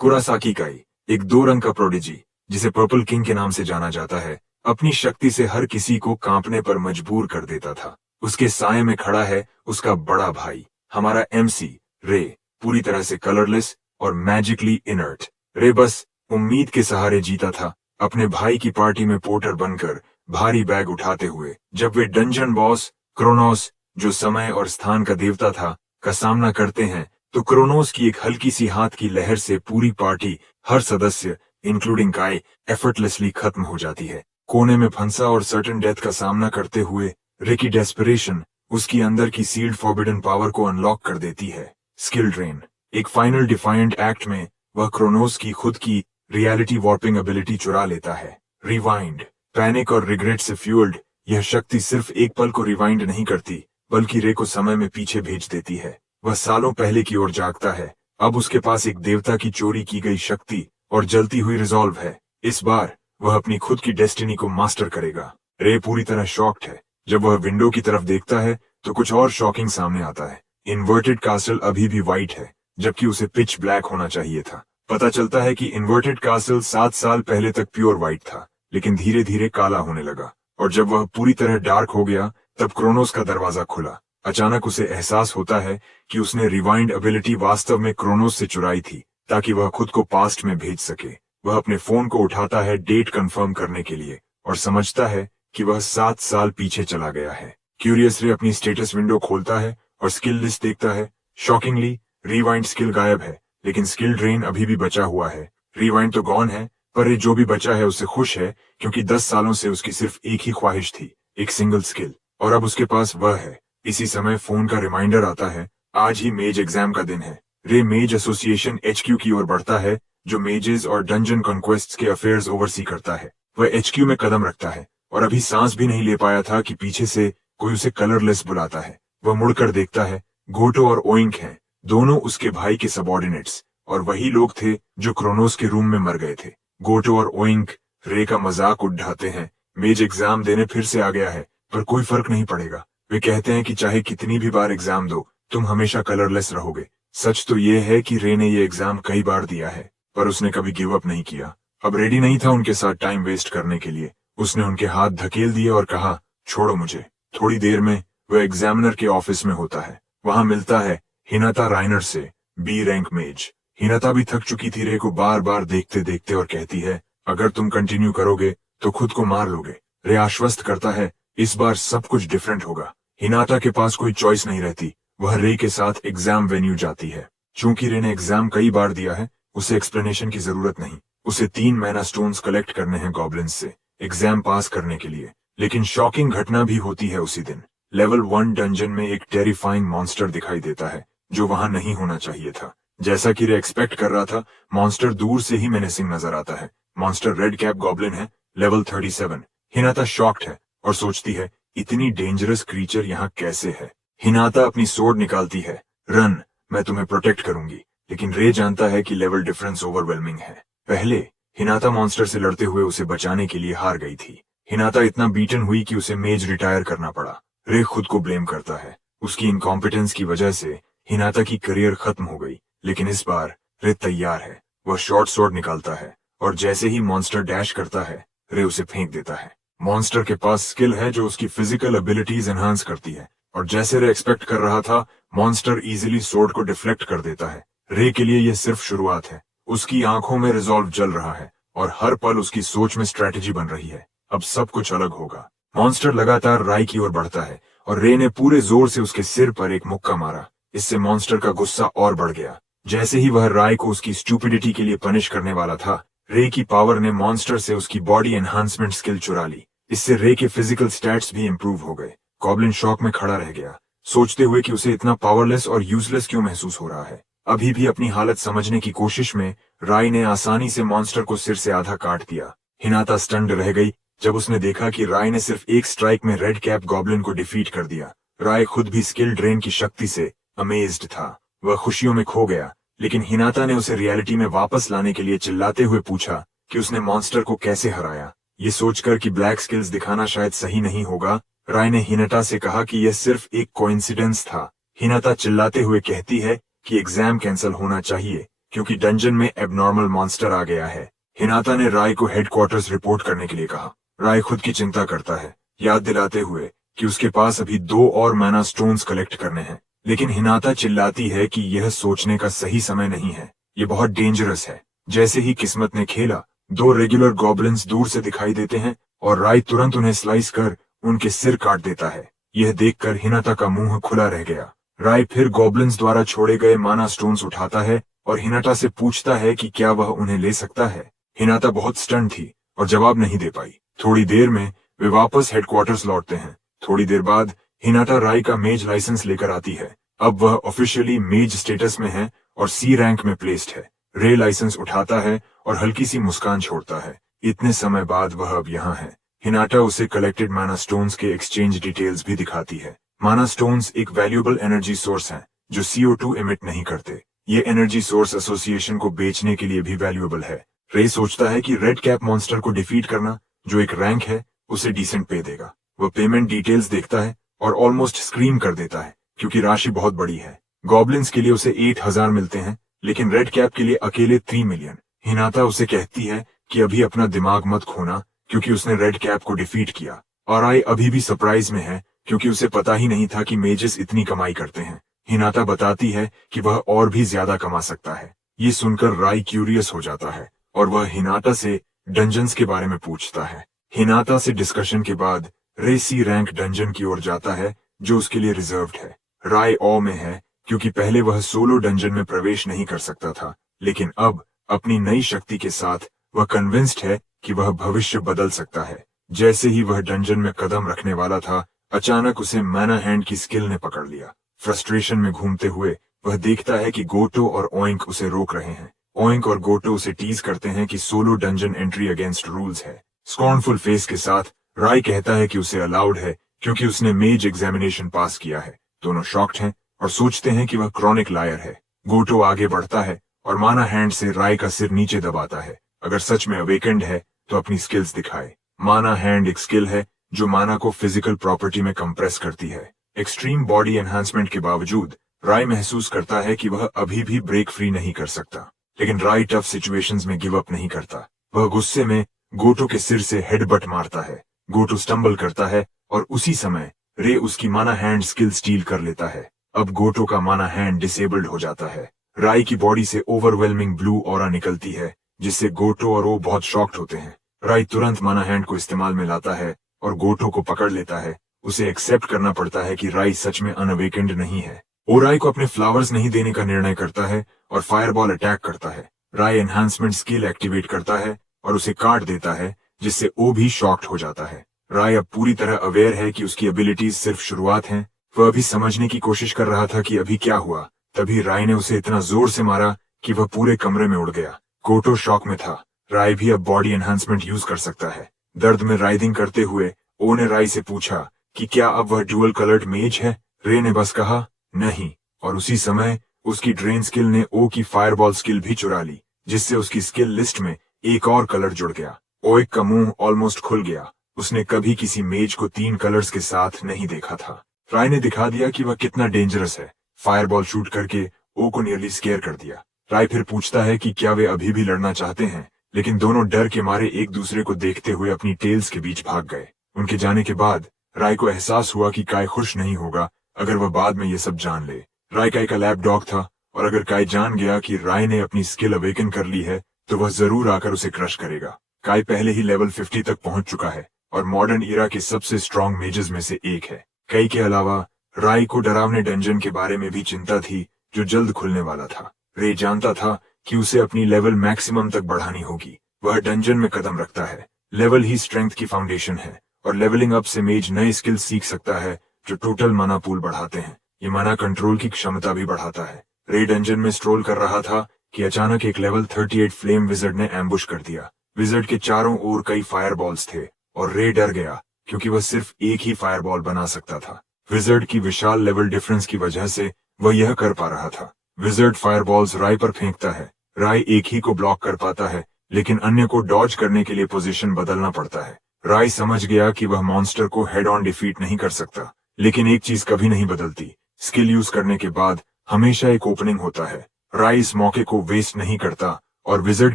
कुरासाकी काई, एक 2 रंग का प्रोडिजी, जिसे पर्पल किंग के नाम से जाना जाता है, अपनी शक्ति से हर किसी को कांपने पर मजबूर कर देता था। उसके साये में खड़ा है उसका बड़ा भाई, हमारा एमसी, रे, पूरी तरह से कलरलेस और मैजिकली इनर्ट। रे बस उम्मीद के सहारे जीता था, अपने भाई की पार्टी में पोर्टर बनकर भारी बैग उठाते हुए। जब वे डंजन बॉस क्रोनोस, जो समय और स्थान का देवता था, का सामना करते हैं, तो क्रोनोस की एक हल्की सी हाथ की लहर से पूरी पार्टी, हर सदस्य इंक्लूडिंग काई, एफर्टलेसली खत्म हो जाती है। कोने में फंसा और सर्टन डेथ का सामना करते हुए रे की डेस्परेशन उसकी अंदर की सील्ड फॉरबिडन पावर को अनलॉक कर देती है। Skill drain. एक फाइनल डिफाइंट एक्ट में वह क्रोनोस की खुद की रियलिटी वॉर्पिंग एबिलिटी चुरा लेता है। रिवाइंड। पैनिक और रिग्रेट से फ्यूल्ड यह शक्ति सिर्फ एक पल को रिवाइंड नहीं करती, बल्कि रे को समय में पीछे भेज देती है। वह सालों पहले की ओर जागता है। अब उसके पास एक देवता की चोरी की गई शक्ति और जलती हुई रिजॉल्व है। इस बार वह अपनी खुद की डेस्टिनी को मास्टर करेगा। रे पूरी तरह शॉक्ड है। जब वह विंडो की तरफ देखता है तो कुछ और शॉकिंग सामने आता है। इन्वर्टेड कासल अभी भी व्हाइट है, जबकि उसे पिच ब्लैक होना चाहिए था। पता चलता है कि इन्वर्टेड कासल 7 साल पहले तक प्योर व्हाइट था, लेकिन धीरे धीरे काला होने लगा। और जब वह पूरी तरह डार्क हो गया, तब क्रोनोस का दरवाजा खुला। अचानक उसे एहसास होता है कि उसने रिवाइंड एबिलिटी वास्तव में क्रोनोस से चुराई थी, ताकि वह खुद को पास्ट में भेज सके। वह अपने फोन को उठाता है डेट कंफर्म करने के लिए और समझता है कि वह 7 साल पीछे चला गया है। क्यूरियस रे अपनी स्टेटस विंडो खोलता है और स्किल लिस्ट देखता है। शॉकिंगली, रिवाइंड स्किल गायब है, लेकिन स्किल ड्रेन अभी भी बचा हुआ है। रिवाइंड तो गॉन है, पर ये जो भी बचा है उससे खुश है, क्योंकि 10 सालों से उसकी सिर्फ एक ही ख्वाहिश थी, एक सिंगल स्किल, और अब उसके पास वह है। इसी समय फोन का रिमाइंडर आता है। आज ही मेज एग्जाम का दिन है। रे मेज एसोसिएशन HQ की ओर बढ़ता है, जो मेजेस और डंजन कॉन्क्वेस्ट्स के अफेयर्स ओवरसी करता है। वह HQ में कदम रखता है और अभी सांस भी नहीं ले पाया था कि पीछे से कोई उसे कलरलेस बुलाता है। वह मुड़कर देखता है। गोटो और ओइंक हैं, दोनों उसके भाई के सबॉर्डिनेट्स, और वही लोग थे जो क्रोनोस के रूम में मर गए थे। गोटो और ओइंक रे का मजाक उड़ाते हैं। मेज एग्जाम देने फिर से आ गया है, पर कोई फर्क नहीं पड़ेगा। वे कहते हैं कि चाहे कितनी भी बार एग्जाम दो, तुम हमेशा कलरलेस रहोगे। सच तो ये है कि रे ने ये एग्जाम कई बार दिया है, पर उसने कभी गिव अप नहीं किया। अब रेडी नहीं था उनके साथ टाइम वेस्ट करने के लिए। उसने उनके हाथ धकेल दिए और कहा, छोड़ो मुझे। थोड़ी देर में वह एग्जामिनर के ऑफिस में होता है। वहां मिलता है हिनाता राइनर से, B रैंक मेज। हिनाता भी थक चुकी थी रे को बार बार देखते देखते और कहती है, अगर तुम कंटिन्यू करोगे तो खुद को मार लोगे। रे आश्वस्त करता है, इस बार सब कुछ डिफरेंट होगा। हिनाता के पास कोई चॉइस नहीं रहती। वह रे के साथ एग्जाम वेन्यू जाती है। चूंकि रे ने एग्जाम कई बार दिया है, उसे एक्सप्लेनेशन की जरूरत नहीं। उसे 3 मैना स्टोन्स कलेक्ट करने हैं गॉब्लिन्स से एग्जाम पास करने के लिए। लेकिन शॉकिंग घटना भी होती है उसी दिन। लेवल 1 डंजन में एक टेरिफाइंग मॉन्स्टर दिखाई देता है, जो वहां नहीं होना चाहिए था। जैसा कि रे एक्सपेक्ट कर रहा था, मॉन्स्टर दूर से ही मेनेसिंग नजर आता है। मॉन्स्टर रेड कैप गॉब्लिन है, लेवल 37। हिनाता शॉक्ड है और सोचती है, इतनी डेंजरस क्रीचर यहाँ कैसे है। हिनाता अपनी सोर्ड निकालती है। रन, मैं तुम्हें प्रोटेक्ट करूंगी। लेकिन रे जानता है कि लेवल डिफरेंस ओवरवेलमिंग है। पहले हिनाता मॉन्स्टर से लड़ते हुए उसे बचाने के लिए हार गई थी। हिनाता इतना बीटन हुई कि उसे मेज रिटायर करना पड़ा। रे खुद को ब्लेम करता है। उसकी इनकॉम्पिटेंस की वजह से हिनाता की करियर खत्म हो गई। लेकिन इस बार रे तैयार है। वह शॉर्ट स्वॉर्ड निकालता है और जैसे ही मॉन्स्टर डैश करता है, रे उसे फेंक देता है। मॉन्स्टर के पास स्किल है जो उसकी फिजिकल एबिलिटीज एनहांस करती है, और जैसे रे एक्सपेक्ट कर रहा था, मॉन्स्टर इजीली सोर्ड को डिफ्लेक्ट कर देता है। रे के लिए यह सिर्फ शुरुआत है। उसकी आंखों में रिजॉल्व जल रहा है और हर पल उसकी सोच में स्ट्रेटेजी बन रही है। अब सब कुछ अलग होगा। मॉन्स्टर लगातार राय की ओर बढ़ता है और रे ने पूरे जोर से उसके सिर पर एक मुक्का मारा। इससे मॉन्स्टर का गुस्सा और बढ़ गया। जैसे ही वह राय को उसकी स्टूपिडिटी के लिए पनिश करने वाला था, रे की पावर ने मॉन्स्टर से उसकी बॉडी एनहांसमेंट स्किल चुरा ली। इससे रे के फिजिकल स्टैट्स भी इंप्रूव हो गए। गॉब्लिन शॉक में खड़ा रह गया, सोचते हुए कि उसे इतना पावरलेस और यूजलेस क्यों महसूस हो रहा है। अभी भी अपनी हालत समझने की कोशिश में राय ने आसानी से मॉन्स्टर को सिर से आधा काट दिया। हिनाता स्टन्ड रह गई जब उसने देखा कि राय ने सिर्फ एक स्ट्राइक में रेड कैप गॉब्लिन को डिफीट कर दिया। राय खुद भी स्किल ड्रेन की शक्ति से अमेज्ड था। वह खुशियों में खो गया, लेकिन हिनाता ने उसे रियलिटी में वापस लाने के लिए चिल्लाते हुए पूछा कि उसने मॉन्स्टर को कैसे हराया। ये सोचकर कि ब्लैक स्किल्स दिखाना शायद सही नहीं होगा, राय ने हिनाता से कहा कि यह सिर्फ एक कोइंसिडेंस था। हिनाता चिल्लाते हुए कहती है कि एग्जाम कैंसिल होना चाहिए, क्योंकि डंजन में एबनॉर्मल मॉन्स्टर आ गया है। हिनाता ने राय को हेडक्वार्टर्स रिपोर्ट करने के लिए कहा। राय खुद की चिंता करता है, याद दिलाते हुए कि उसके पास अभी 2 और मैना स्टोन्स कलेक्ट करने हैं। लेकिन हिनाता चिल्लाती है कि यह सोचने का सही समय नहीं है, ये बहुत डेंजरस है। जैसे ही किस्मत ने खेला, 2 रेगुलर गॉबलिन्स दूर से दिखाई देते हैं और राय तुरंत उन्हें स्लाइस कर उनके सिर काट देता है। यह देखकर हिनाता का मुंह खुला रह गया। राय फिर गॉबलिन्स द्वारा छोड़े गए माना स्टोन्स उठाता है और हिनाटा से पूछता है कि क्या वह उन्हें ले सकता है। हिनाता बहुत स्टन थी और जवाब नहीं दे पाई। थोड़ी देर में वे वापस हेडक्वार्टर्स लौटते हैं। थोड़ी देर बाद हिनाटा राय का मेज लाइसेंस लेकर आती है। अब वह ऑफिशियली मेज स्टेटस में है और सी रैंक में प्लेस्ड है। रे लाइसेंस उठाता है और हल्की सी मुस्कान छोड़ता है। इतने समय बाद वह अब यहाँ है। हिनाटा उसे कलेक्टेड माना स्टोन्स के एक्सचेंज डिटेल्स भी दिखाती है। माना स्टोन्स एक वैल्यूएबल एनर्जी सोर्स हैं जो CO2 इमिट नहीं करते। ये एनर्जी सोर्स एसोसिएशन को बेचने के लिए भी वैल्यूएबल है। रे सोचता है कि रेड कैप मॉन्स्टर को डिफीट करना, जो एक रैंक है, उसे डिसेंट पे देगा। वह पेमेंट डिटेल्स देखता है और ऑलमोस्ट स्क्रीम कर देता है क्योंकि राशि बहुत बड़ी है। गॉबलिन्स के लिए उसे 8000 मिलते हैं, लेकिन रेड कैप के लिए अकेले 3 मिलियन। हिनाता उसे कहती है कि अभी अपना दिमाग मत खोना क्योंकि उसने रेड कैप को डिफीट किया। और राय अभी भी सरप्राइज में है क्योंकि उसे पता ही नहीं था कि मेजेस इतनी कमाई करते हैं। हिनाता बताती है कि वह और भी ज्यादा कमा सकता है। ये सुनकर राय क्यूरियस हो जाता है और वह हिनाता से डंजन्स के बारे में पूछता है। हिनाता से डिस्कशन के बाद रे सी रैंक डंजन की ओर जाता है जो उसके लिए रिजर्व्ड है। राय ऑ में है क्योंकि पहले वह सोलो डंजन में प्रवेश नहीं कर सकता था, लेकिन अब अपनी नई शक्ति के साथ वह कन्विंस्ड है कि वह भविष्य बदल सकता है। जैसे ही वह डंजन में कदम रखने वाला था, अचानक उसे मैना हैंड की स्किल ने पकड़ लिया। फ्रस्ट्रेशन में घूमते हुए वह देखता है कि गोटो और ओइंक उसे रोक रहे हैं। ओइंक और गोटो उसे टीज करते हैं कि solo dungeon entry against rules है। स्कॉर्नफुल फेस के साथ राय कहता है कि उसे अलाउड है क्योंकि उसने मेज एग्जामिनेशन पास किया है। दोनों शॉक्ड हैं और सोचते हैं कि वह क्रॉनिक लायर है। गोटो आगे बढ़ता है और माना हैंड से राय का सिर नीचे दबाता है। अगर सच में अवेकेंड है तो अपनी स्किल्स दिखाए। माना हैंड एक स्किल है जो माना को फिजिकल प्रॉपर्टी में कंप्रेस करती है। एक्सट्रीम बॉडी एनहांसमेंट के बावजूद राय महसूस करता है कि वह अभी भी ब्रेक फ्री नहीं कर सकता, लेकिन राय टफ सिचुएशंस में गिव अप नहीं करता। वह गुस्से में गोटो के सिर से हेडबट मारता है। गोटो स्टंबल करता है और उसी समय रे उसकी माना हैंड स्किल स्टील कर लेता है। अब गोटो का माना हैंड डिसेबल्ड हो जाता है। राय की बॉडी से ओवरवेलमिंग ब्लू ऑरा निकलती है जिससे गोटो और वो बहुत शॉक्ड होते हैं। राय तुरंत माना हैंड को इस्तेमाल में लाता है और गोटो को पकड़ लेता है। उसे एक्सेप्ट करना पड़ता है कि राय सच में अनअवेकेंड नहीं है। वो राय को अपने फ्लावर्स नहीं देने का निर्णय करता है और फायरबॉल अटैक करता है। राय एनहांसमेंट स्किल एक्टिवेट करता है और उसे काट देता है जिससे वो भी शॉक्ड हो जाता है। राय अब पूरी तरह अवेयर है कि उसकी एबिलिटीज सिर्फ शुरुआत हैं। वह अभी समझने की कोशिश कर रहा था कि अभी क्या हुआ। तभी राय ने उसे इतना जोर से मारा कि वह पूरे कमरे में उड़ गया। गोटो शॉक में था। राय भी अब बॉडी एनहांसमेंट यूज कर सकता है। दर्द में राइडिंग करते हुए ओ ने राय से पूछा कि क्या अब वह ड्यूअल कलर्ड मेज है। रे ने बस कहा नहीं, और उसी समय उसकी ड्रेन स्किल ने ओ की फायरबॉल स्किल भी चुरा ली, जिससे उसकी स्किल लिस्ट में एक और कलर जुड़ गया। ओएक का मुंह ऑलमोस्ट खुल गया। उसने कभी किसी मेज को 3 कलर्स के साथ नहीं देखा था। राय ने दिखा दिया कि वह कितना डेंजरस है। फायरबॉल शूट करके ओ को नियरली स्केयर कर दिया। राय फिर पूछता है कि क्या वे अभी भी लड़ना चाहते हैं, लेकिन दोनों डर के मारे एक दूसरे को देखते हुए अपनी टेल्स के बीच भाग गए। उनके जाने के बाद राय को एहसास हुआ कि काय खुश नहीं होगा अगर वह बाद में ये सब जान ले। राय काय का लैब डॉग था और अगर काय जान गया कि राय ने अपनी स्किल अवेकन कर ली है तो वह जरूर आकर उसे क्रश करेगा। काय पहले ही लेवल 50 तक पहुंच चुका है और मॉडर्न ईरा के सबसे स्ट्रॉन्ग मेजेस में से एक है। कई के अलावा राय को डरावने डंजन के बारे में भी चिंता थी जो जल्द खुलने वाला था। रे जानता था कि उसे अपनी लेवल मैक्सिमम तक बढ़ानी होगी। वह डंजन में कदम रखता है। लेवल ही स्ट्रेंथ की फाउंडेशन है और लेवलिंग अप से मेज नए स्किल सीख सकता है जो टोटल मना पूल बढ़ाते हैं। ये मना कंट्रोल की क्षमता भी बढ़ाता है। रे डंजन में स्ट्रोल कर रहा था कि अचानक एक लेवल 38 फ्लेम विजर्ड ने एम्बुश कर दिया। विजर्ड के चारों ओर कई फायरबॉल्स थे और रे डर गया क्योंकि वह सिर्फ एक ही फायरबॉल बना सकता था। विजर्ड की विशाल लेवल डिफरेंस की वजह से वह यह कर पा रहा था। विजर्ड फायरबॉल्स राय पर फेंकता है। राय एक ही को ब्लॉक कर पाता है, लेकिन अन्य को डॉज करने के लिए पोजीशन बदलना पड़ता है। राय समझ गया कि वह मॉन्स्टर को हेड ऑन डिफीट नहीं कर सकता, लेकिन एक चीज कभी नहीं बदलती। स्किल यूज करने के बाद हमेशा एक ओपनिंग होता है। राय इस मौके को वेस्ट नहीं करता और विजर्ड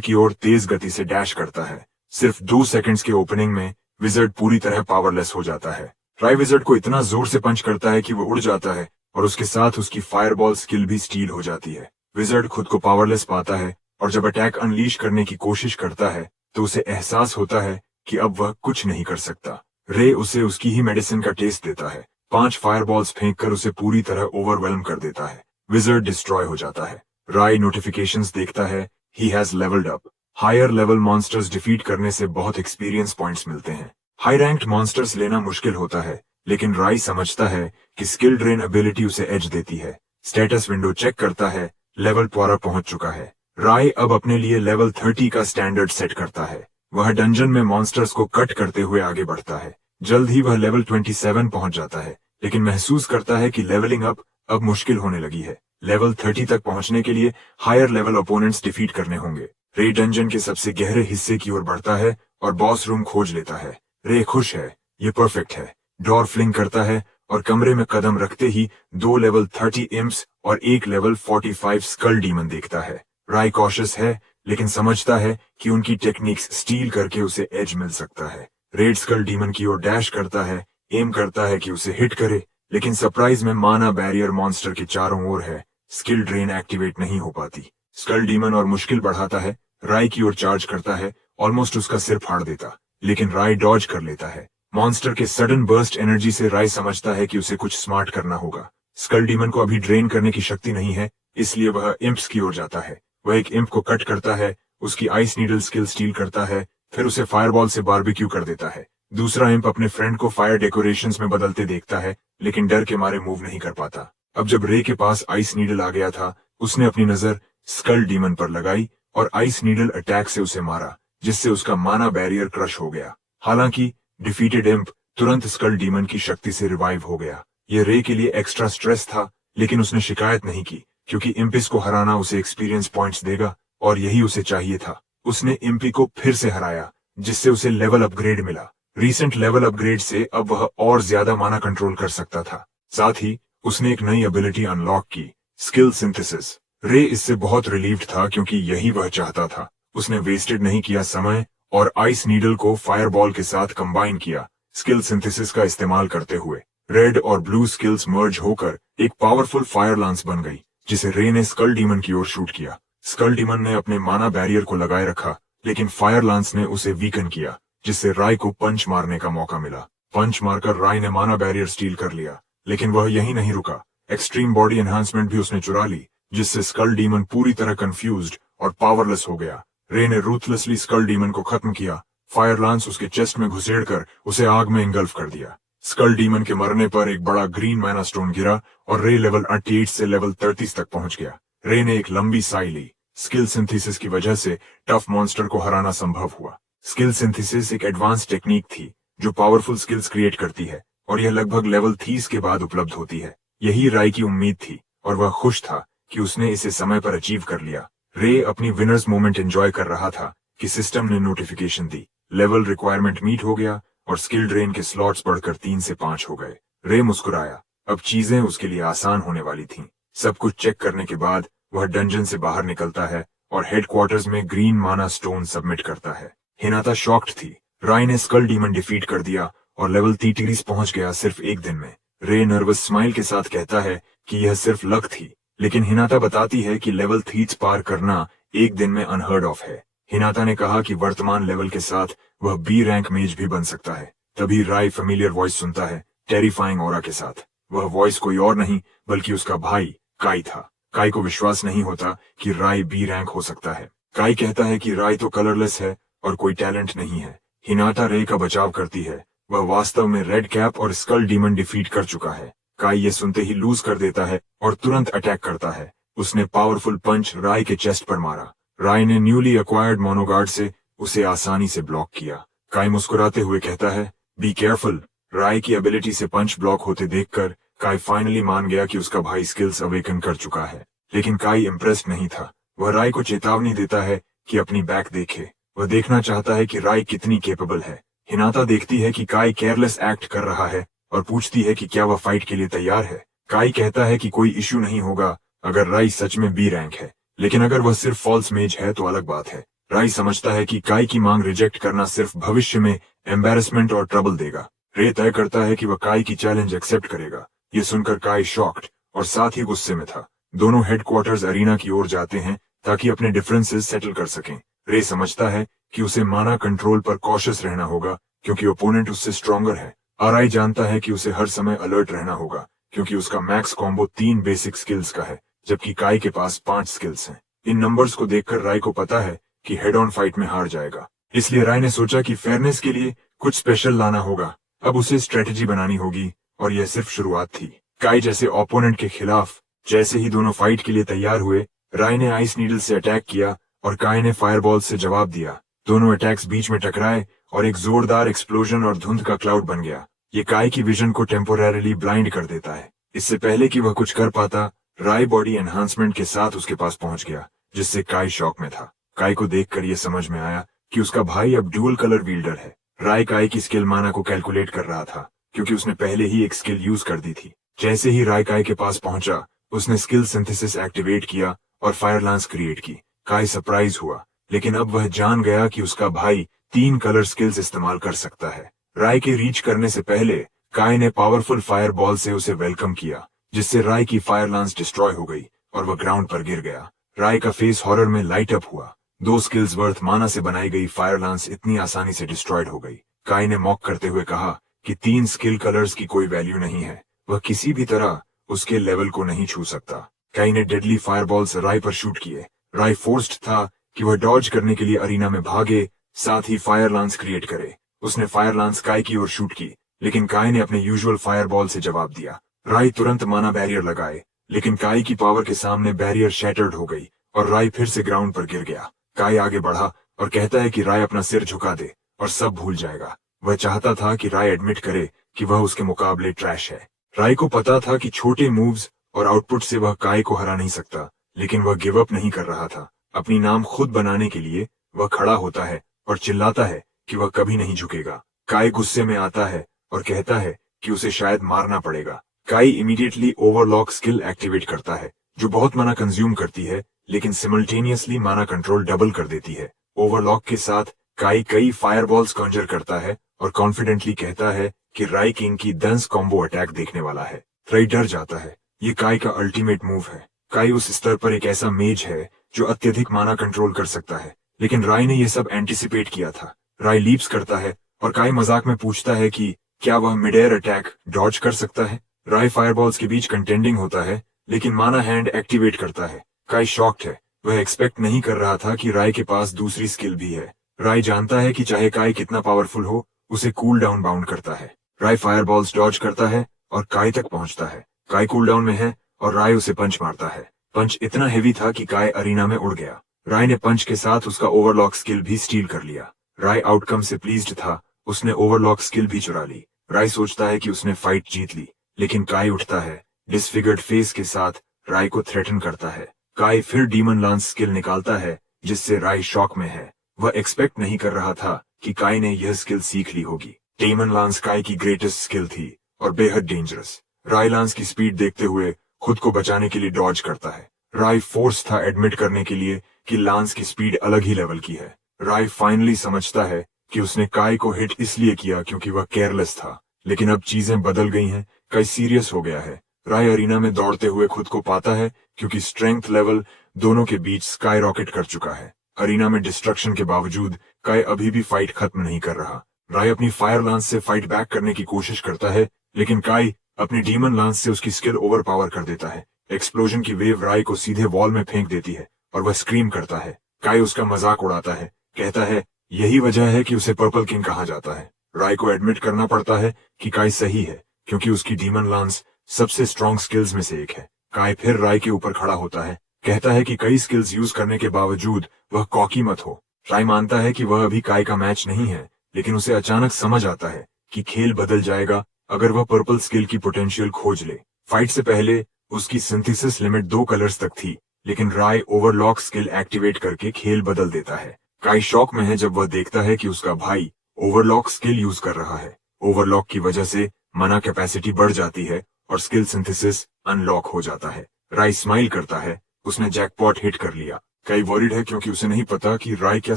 की ओर तेज गति से डैश करता है। सिर्फ 2 सेकंड्स के ओपनिंग में विजर्ड पूरी तरह पावरलेस हो जाता है। राय विजर्ड को इतना जोर से पंच करता है कि वो उड़ जाता है और उसके साथ उसकी फायरबॉल स्किल भी स्टील हो जाती है। विजर्ड खुद को पावरलेस पाता है और जब अटैक अनलीश करने की कोशिश करता है तो उसे एहसास होता है कि अब वह कुछ नहीं कर सकता। रे उसे उसकी ही मेडिसिन का टेस्ट देता है। 5 फायरबॉल्स फेंककर उसे पूरी तरह ओवरवेल्म कर देता है। विजर्ड डिस्ट्रॉय हो जाता है। राय नोटिफिकेशंस देखता है, he has levelled up. Higher level monsters defeat करने से बहुत एक्सपीरियंस पॉइंट्स मिलते हैं। हाई रैंक्ड मॉन्स्टर्स लेना मुश्किल होता है, लेकिन राय समझता है कि स्किल ड्रेन एबिलिटी उसे एज देती है। स्टेटस विंडो चेक करता है, लेवल 12 पहुंच चुका है। राय अब अपने लिए लेवल 30 का स्टैंडर्ड सेट करता है। वह डंजन में मॉन्स्टर्स को कट करते हुए आगे बढ़ता है। जल्द ही वह लेवल 27 पहुंच जाता है, लेकिन महसूस करता है कि लेवलिंग अप अब मुश्किल होने लगी है। लेवल 30 तक पहुंचने के लिए हायर लेवल ओपोनेंट्स डिफीट करने होंगे। रे डंजन के सबसे गहरे हिस्से की ओर बढ़ता है और बॉस रूम खोज लेता है। रे खुश है, ये परफेक्ट है। डोर फ्लिंग करता है और कमरे में कदम रखते ही 2 लेवल 30 इम्प्स और 1 लेवल 45 स्कल डीमन देखता है। राय कॉशियस है, लेकिन समझता है कि उनकी टेक्निक्स स्टील करके उसे एज मिल सकता है। रेड स्कल डीमन की ओर डैश करता है, एम करता है कि उसे हिट करे, लेकिन सरप्राइज में माना बैरियर मॉन्स्टर के चारों ओर है। स्किल ड्रेन एक्टिवेट नहीं हो पाती। स्कल डीमन और मुश्किल बढ़ाता है। राय की ओर चार्ज करता है, ऑलमोस्ट उसका सिर फाड़ देता, लेकिन राय डॉज कर लेता है। मॉन्स्टर के सडन बर्स्ट एनर्जी से राय समझता है कि उसे कुछ स्मार्ट करना होगा। स्कल डीमन को अभी ड्रेन करने की शक्ति नहीं है, इसलिए वह इम्प्स की ओर जाता है। वह एक इम्प को कट करता है, उसकी आइस नीडल स्किल स्टील करता है, फिर उसे फायरबॉल से बारबेक्यू कर देता है। दूसरा इम्प अपने फ्रेंड को फायर डेकोरेशंस में बदलते देखता है, लेकिन डर के मारे मूव नहीं कर पाता। अब जब रे के पास आइस नीडल आ गया था, उसने अपनी नजर स्कल डीमन पर लगाई और आइस नीडल अटैक से उसे मारा, जिससे उसका माना बैरियर क्रश हो गया। हालांकि डिफीटेड इम्प तुरंत स्कल डीमन की शक्ति से रिवाइव हो गया। यह रे के लिए एक्स्ट्रा स्ट्रेस था, लेकिन उसने शिकायत नहीं की, क्योंकि इम्पिस को हराना उसे एक्सपीरियंस पॉइंट्स देगा और यही उसे चाहिए था। उसने इम्पी को फिर से हराया, जिससे उसे लेवल अपग्रेड मिला। रीसेंट लेवल अपग्रेड से अब वह और ज्यादा माना कंट्रोल कर सकता था। साथ ही उसने एक नई एबिलिटी अनलॉक की, स्किल सिंथेसिस। रे इससे बहुत रिलीव्ड था, क्योंकि यही वह चाहता था। उसने वेस्टेड नहीं किया समय और आइस नीडल को फायरबॉल के साथ कंबाइन किया। स्किल सिंथेसिस का इस्तेमाल करते हुए रेड और ब्लू स्किल्स मर्ज होकर एक पावरफुल फायर लांस बन गई, जिसे रे ने स्कल डीमन की ओर शूट किया। स्कल डीमन ने अपने माना बैरियर को लगाए रखा, लेकिन फायर लांस ने उसे वीकन किया, जिससे राय को पंच मारने का मौका मिला। पंच मारकर राय ने माना बैरियर स्टील कर लिया, लेकिन वह यहीं नहीं रुका। एक्सट्रीम बॉडी एनहांसमेंट भी उसने चुरा ली, जिससे स्कल डीमन पूरी तरह कंफ्यूज्ड और पावरलेस हो गया। रे ने रूथलेसली स्कल डीमन को खत्म किया। फायर लांस उसके चेस्ट में घुसेड़कर उसे आग में इंगल्फ कर दिया। स्कल डीमन के मरने पर एक बड़ा ग्रीन मैना स्टोन गिरा और रे लेवल 88 से लेवल 30 तक पहुंच गया। रे ने एक लंबी साई ली। स्किल सिंथेसिस की वजह से टफ मॉन्स्टर को हराना संभव हुआ। स्किल सिंथेसिस एक एडवांस टेक्निक थी जो पावरफुल स्किल्स क्रिएट करती है, और यह लगभग लेवल 30 के बाद उपलब्ध होती है। यही राय की उम्मीद थी और वह खुश था कि उसने इसे समय पर अचीव कर लिया। रे अपनी विनर्स मोमेंट एंजॉय कर रहा था कि सिस्टम ने नोटिफिकेशन दी, लेवल रिक्वायरमेंट मीट हो गया और स्किल ड्रेन के स्लॉट्स बढ़कर 3 से 5 हो गए। रे मुस्कुराया, अब चीजें उसके लिए आसान होने वाली थीं। सब कुछ चेक करने के बाद वह डंजन से बाहर निकलता है और हेडक्वार्टर्स में ग्रीन माना स्टोन सबमिट करता है। हिनाता शॉक्ड थी। राय ने स्कल डीमन डिफीट कर दिया और लेवल 30 पहुंच गया सिर्फ एक दिन में। रे नर्वस स्माइल के साथ कहता है कि यह सिर्फ लक थी, लेकिन हिनाता बताती है कि लेवल 30 पार करना एक दिन में अनहर्ड ऑफ है। हिनाता ने कहा कि वर्तमान लेवल के साथ वह बी रैंक मेज भी बन सकता है। तभी राय फेमिलियर वॉइस सुनता है, टेरिफाइंग ऑरा के साथ। वह वॉइस कोई और नहीं बल्कि उसका भाई काई था। काई को विश्वास नहीं होता कि राय बी रैंक हो सकता है। काई कहता है कि राय तो कलरलेस है और कोई टैलेंट नहीं है। हिनाता रे का बचाव करती है, वह वास्तव में रेड कैप और स्कल डीमन डिफीट कर चुका है। काई ये सुनते ही लूज कर देता है और तुरंत अटैक करता है। उसने पावरफुल पंच राय के चेस्ट पर मारा। राय ने न्यूली एक्वायर्ड मोनोगार्ड से उसे आसानी से ब्लॉक किया। काई मुस्कुराते हुए कहता है, बी केयरफुल। राय की एबिलिटी से पंच ब्लॉक होते देखकर काई फाइनली मान गया कि उसका भाई स्किल्स अवेकन कर चुका है। लेकिन काई इम्प्रेस्ड नहीं था। वह राय को चेतावनी देता है कि अपनी बैक देखे। वह देखना चाहता है कि राय कितनी केपेबल है। हिनाता देखती है कि काई केयरलेस एक्ट कर रहा है और पूछती है कि क्या वह फाइट के लिए तैयार है। काई कहता है कि कोई इश्यू नहीं होगा अगर राय सच में बी रैंक है। लेकिन अगर वह सिर्फ फॉल्स मेज है तो अलग बात है। राय समझता है कि काई की मांग रिजेक्ट करना सिर्फ भविष्य में एम्बेरसमेंट और ट्रबल देगा। रे तय करता है कि वह काई की चैलेंज एक्सेप्ट करेगा। ये सुनकर काई शॉक्ड और साथ ही गुस्से में था। दोनों हेडक्वार्टर्स अरीना की ओर जाते हैं ताकि अपने डिफरेंसेस सेटल कर सकें। रे समझता है कि उसे माना कंट्रोल पर कॉशियस रहना होगा क्योंकि ओपोनेंट उससे स्ट्रॉन्गर है। आरआई जानता है कि उसे हर समय अलर्ट रहना होगा क्योंकि उसका मैक्स कॉम्बो 3 बेसिक स्किल्स का है, जबकि काई के पास 5 स्किल्स हैं। इन नंबर्स को देखकर राय को पता है कि हेड ऑन फाइट में हार जाएगा। इसलिए राय ने सोचा कि फेयरनेस के लिए कुछ स्पेशल लाना होगा। अब उसे स्ट्रेटेजी बनानी होगी और यह सिर्फ शुरुआत थी। काई जैसे ओपोनेंट के खिलाफ जैसे ही दोनों फाइट के लिए तैयार हुए, राय ने आइस नीडल से अटैक किया और काई ने फायरबॉल से जवाब दिया। दोनों अटैक्स बीच में टकराए और एक जोरदार एक्सप्लोजन और धुंध का क्लाउड बन गया। ये काई की विजन को टेम्पोरेरली ब्लाइंड कर देता है। इससे पहले कि वह कुछ कर पाता, राय बॉडी एनहांसमेंट के साथ उसके पास पहुंच गया, जिससे काई शॉक में था। काई को देखकर यह समझ में आया कि उसका भाई अब ड्यूअल कलर विल्डर है। राय काई की स्किल माना को कैलकुलेट कर रहा था क्योंकि उसने पहले ही एक स्किल यूज कर दी थी। जैसे ही राय काई के पास पहुंचा, उसने स्किल सिंथेसिस एक्टिवेट किया और फायर लांस क्रिएट की। काई सरप्राइज हुआ, लेकिन अब वह जान गया कि उसका भाई 3 कलर स्किल्स इस्तेमाल कर सकता है। राय के रीच करने से पहले काई ने पावरफुल फायर बॉल से उसे वेलकम किया, जिससे राय की फायर लांस डिस्ट्रॉय हो गई और वह ग्राउंड पर गिर गया। राय का फेस हॉरर में लाइट अप हुआ। 2 स्किल्स वर्थ माना से बनाई गई फायर लांस इतनी आसानी से डिस्ट्रॉयड हो गई। काई ने मॉक करते हुए कहा कि 3 स्किल कलर्स की कोई वैल्यू नहीं है, वह किसी भी तरह उसके लेवल को नहीं छू सकता। काई ने डेडली फायरबॉल्स राय पर शूट किए। राय फोर्स्ड था कि वह डॉज करने के लिए अरीना में भागे, साथ ही फायर लांस क्रिएट करे। उसने फायर लांस काई की ओर शूट की, लेकिन काई ने अपने यूजुअल फायरबॉल से जवाब दिया। राय तुरंत माना बैरियर लगाए, लेकिन काई की पावर के सामने बैरियर शैटर्ड हो गई और राय फिर से ग्राउंड पर गिर गया। काई आगे बढ़ा और कहता है कि राय अपना सिर झुका दे और सब भूल जाएगा। वह चाहता था कि राय एडमिट करे कि वह उसके मुकाबले ट्रैश है। राय को पता था कि छोटे मूव्स और आउटपुट से वह काई को हरा नहीं सकता, लेकिन वह गिव अप नहीं कर रहा था। अपनी नाम खुद बनाने के लिए वह खड़ा होता है और चिल्लाता है कि वह कभी नहीं झुकेगा। काई गुस्से में आता है और कहता है कि उसे शायद मारना पड़ेगा। काई इमीडिएटली ओवरलॉक स्किल एक्टिवेट करता है, जो बहुत माना कंज्यूम करती है, लेकिन सिमल्टेनियसली माना कंट्रोल डबल कर देती है। ओवरलॉक के साथ काई कई फायरबॉल्स कॉन्जर करता है और कॉन्फिडेंटली कहता है कि राय किंग की दंस कॉम्बो अटैक देखने वाला है। राय डर जाता है। ये काई का अल्टीमेट मूव है। काई उस स्तर पर एक ऐसा मेज है जो अत्यधिक माना कंट्रोल कर सकता है, लेकिन राय ने यह सब एंटिसिपेट किया था। राय लीप्स करता है और काई मजाक में पूछता है कि क्या वह मिड एयर अटैक डॉज कर सकता है। राय फायरबॉल्स के बीच कंटेंडिंग होता है, लेकिन माना हैंड एक्टिवेट करता है। काई शॉक्ड है। वह एक्सपेक्ट नहीं कर रहा था कि राय के पास दूसरी स्किल भी है। राय जानता है कि चाहे काई कितना पावरफुल हो, उसे कूल डाउन बाउंड करता है। राय फायरबॉल्स डॉज करता है और काई तक पहुंचता है। काई कूल डाउन में है और राय उसे पंच मारता है। पंच इतना हेवी था कि काई अरीना में उड़ गया। राय ने पंच के साथ उसका ओवरलॉक स्किल भी स्टील कर लिया। राय आउटकम से प्लीज्ड था। उसने ओवरलॉक स्किल भी चुरा ली। राय सोचता है कि उसने फाइट जीत ली, लेकिन काई उठता है, डिसफिगर्ड फेस के साथ राय को थ्रेटन करता है। काई फिर डीमन लांस स्किल निकालता है, जिससे राय शॉक में है। वह एक्सपेक्ट नहीं कर रहा था कि काई ने यह स्किल सीख ली होगी। डीमन लांस काई की ग्रेटेस्ट स्किल थी और बेहद डेंजरस। राय लांस की स्पीड देखते हुए खुद को बचाने के लिए डॉज करता है। राय फोर्स था एडमिट करने के लिए कि लांस की स्पीड अलग ही लेवल की है। राय फाइनली समझता है कि उसने काई को हिट इसलिए किया क्योंकि वह केयरलेस था, लेकिन अब चीजें बदल गई हैं। काई सीरियस हो गया है। राय अरीना में दौड़ते हुए खुद को पाता है क्योंकि स्ट्रेंथ लेवल दोनों के बीच स्काई रॉकेट कर चुका है। अरीना में डिस्ट्रक्शन के बावजूद काई अभी भी फाइट खत्म नहीं कर रहा। राय अपनी फायर लांस से फाइट बैक करने की कोशिश करता है, लेकिन काई अपनी डीमन लांस से उसकी स्किल ओवर पावर कर देता है। एक्सप्लोजन की वेव राय को सीधे वॉल में फेंक देती है और वह स्क्रीम करता है। काई उसका मजाक उड़ाता है, कहता है यही वजह है कि उसे पर्पल किंग कहा जाता है। राय को एडमिट करना पड़ता है कि काई सही है, क्योंकि उसकी डीमन लांस सबसे स्ट्रॉन्ग स्किल्स में से एक है। काई फिर राय के ऊपर खड़ा होता है, कहता है कि कई स्किल्स यूज करने के बावजूद वह कॉकी मत हो। राय मानता है कि वह अभी काई का मैच नहीं है, लेकिन उसे अचानक समझ आता है कि खेल बदल जाएगा अगर वह पर्पल स्किल की पोटेंशियल खोज ले। फाइट से पहले उसकी सिंथेसिस लिमिट 2 कलर्स तक थी, लेकिन राय ओवरलॉक स्किल एक्टिवेट करके खेल बदल देता है। काई शॉक में है जब वह देखता है कि उसका भाई ओवरलॉक स्किल यूज कर रहा है। ओवरलॉक की वजह से मना कैपेसिटी बढ़ जाती है और स्किल सिंथेसिस अनलॉक हो जाता है। राय स्माइल करता है उसने जैकपॉट हिट कर लिया। काई वॉरिड है क्योंकि उसे नहीं पता कि राय क्या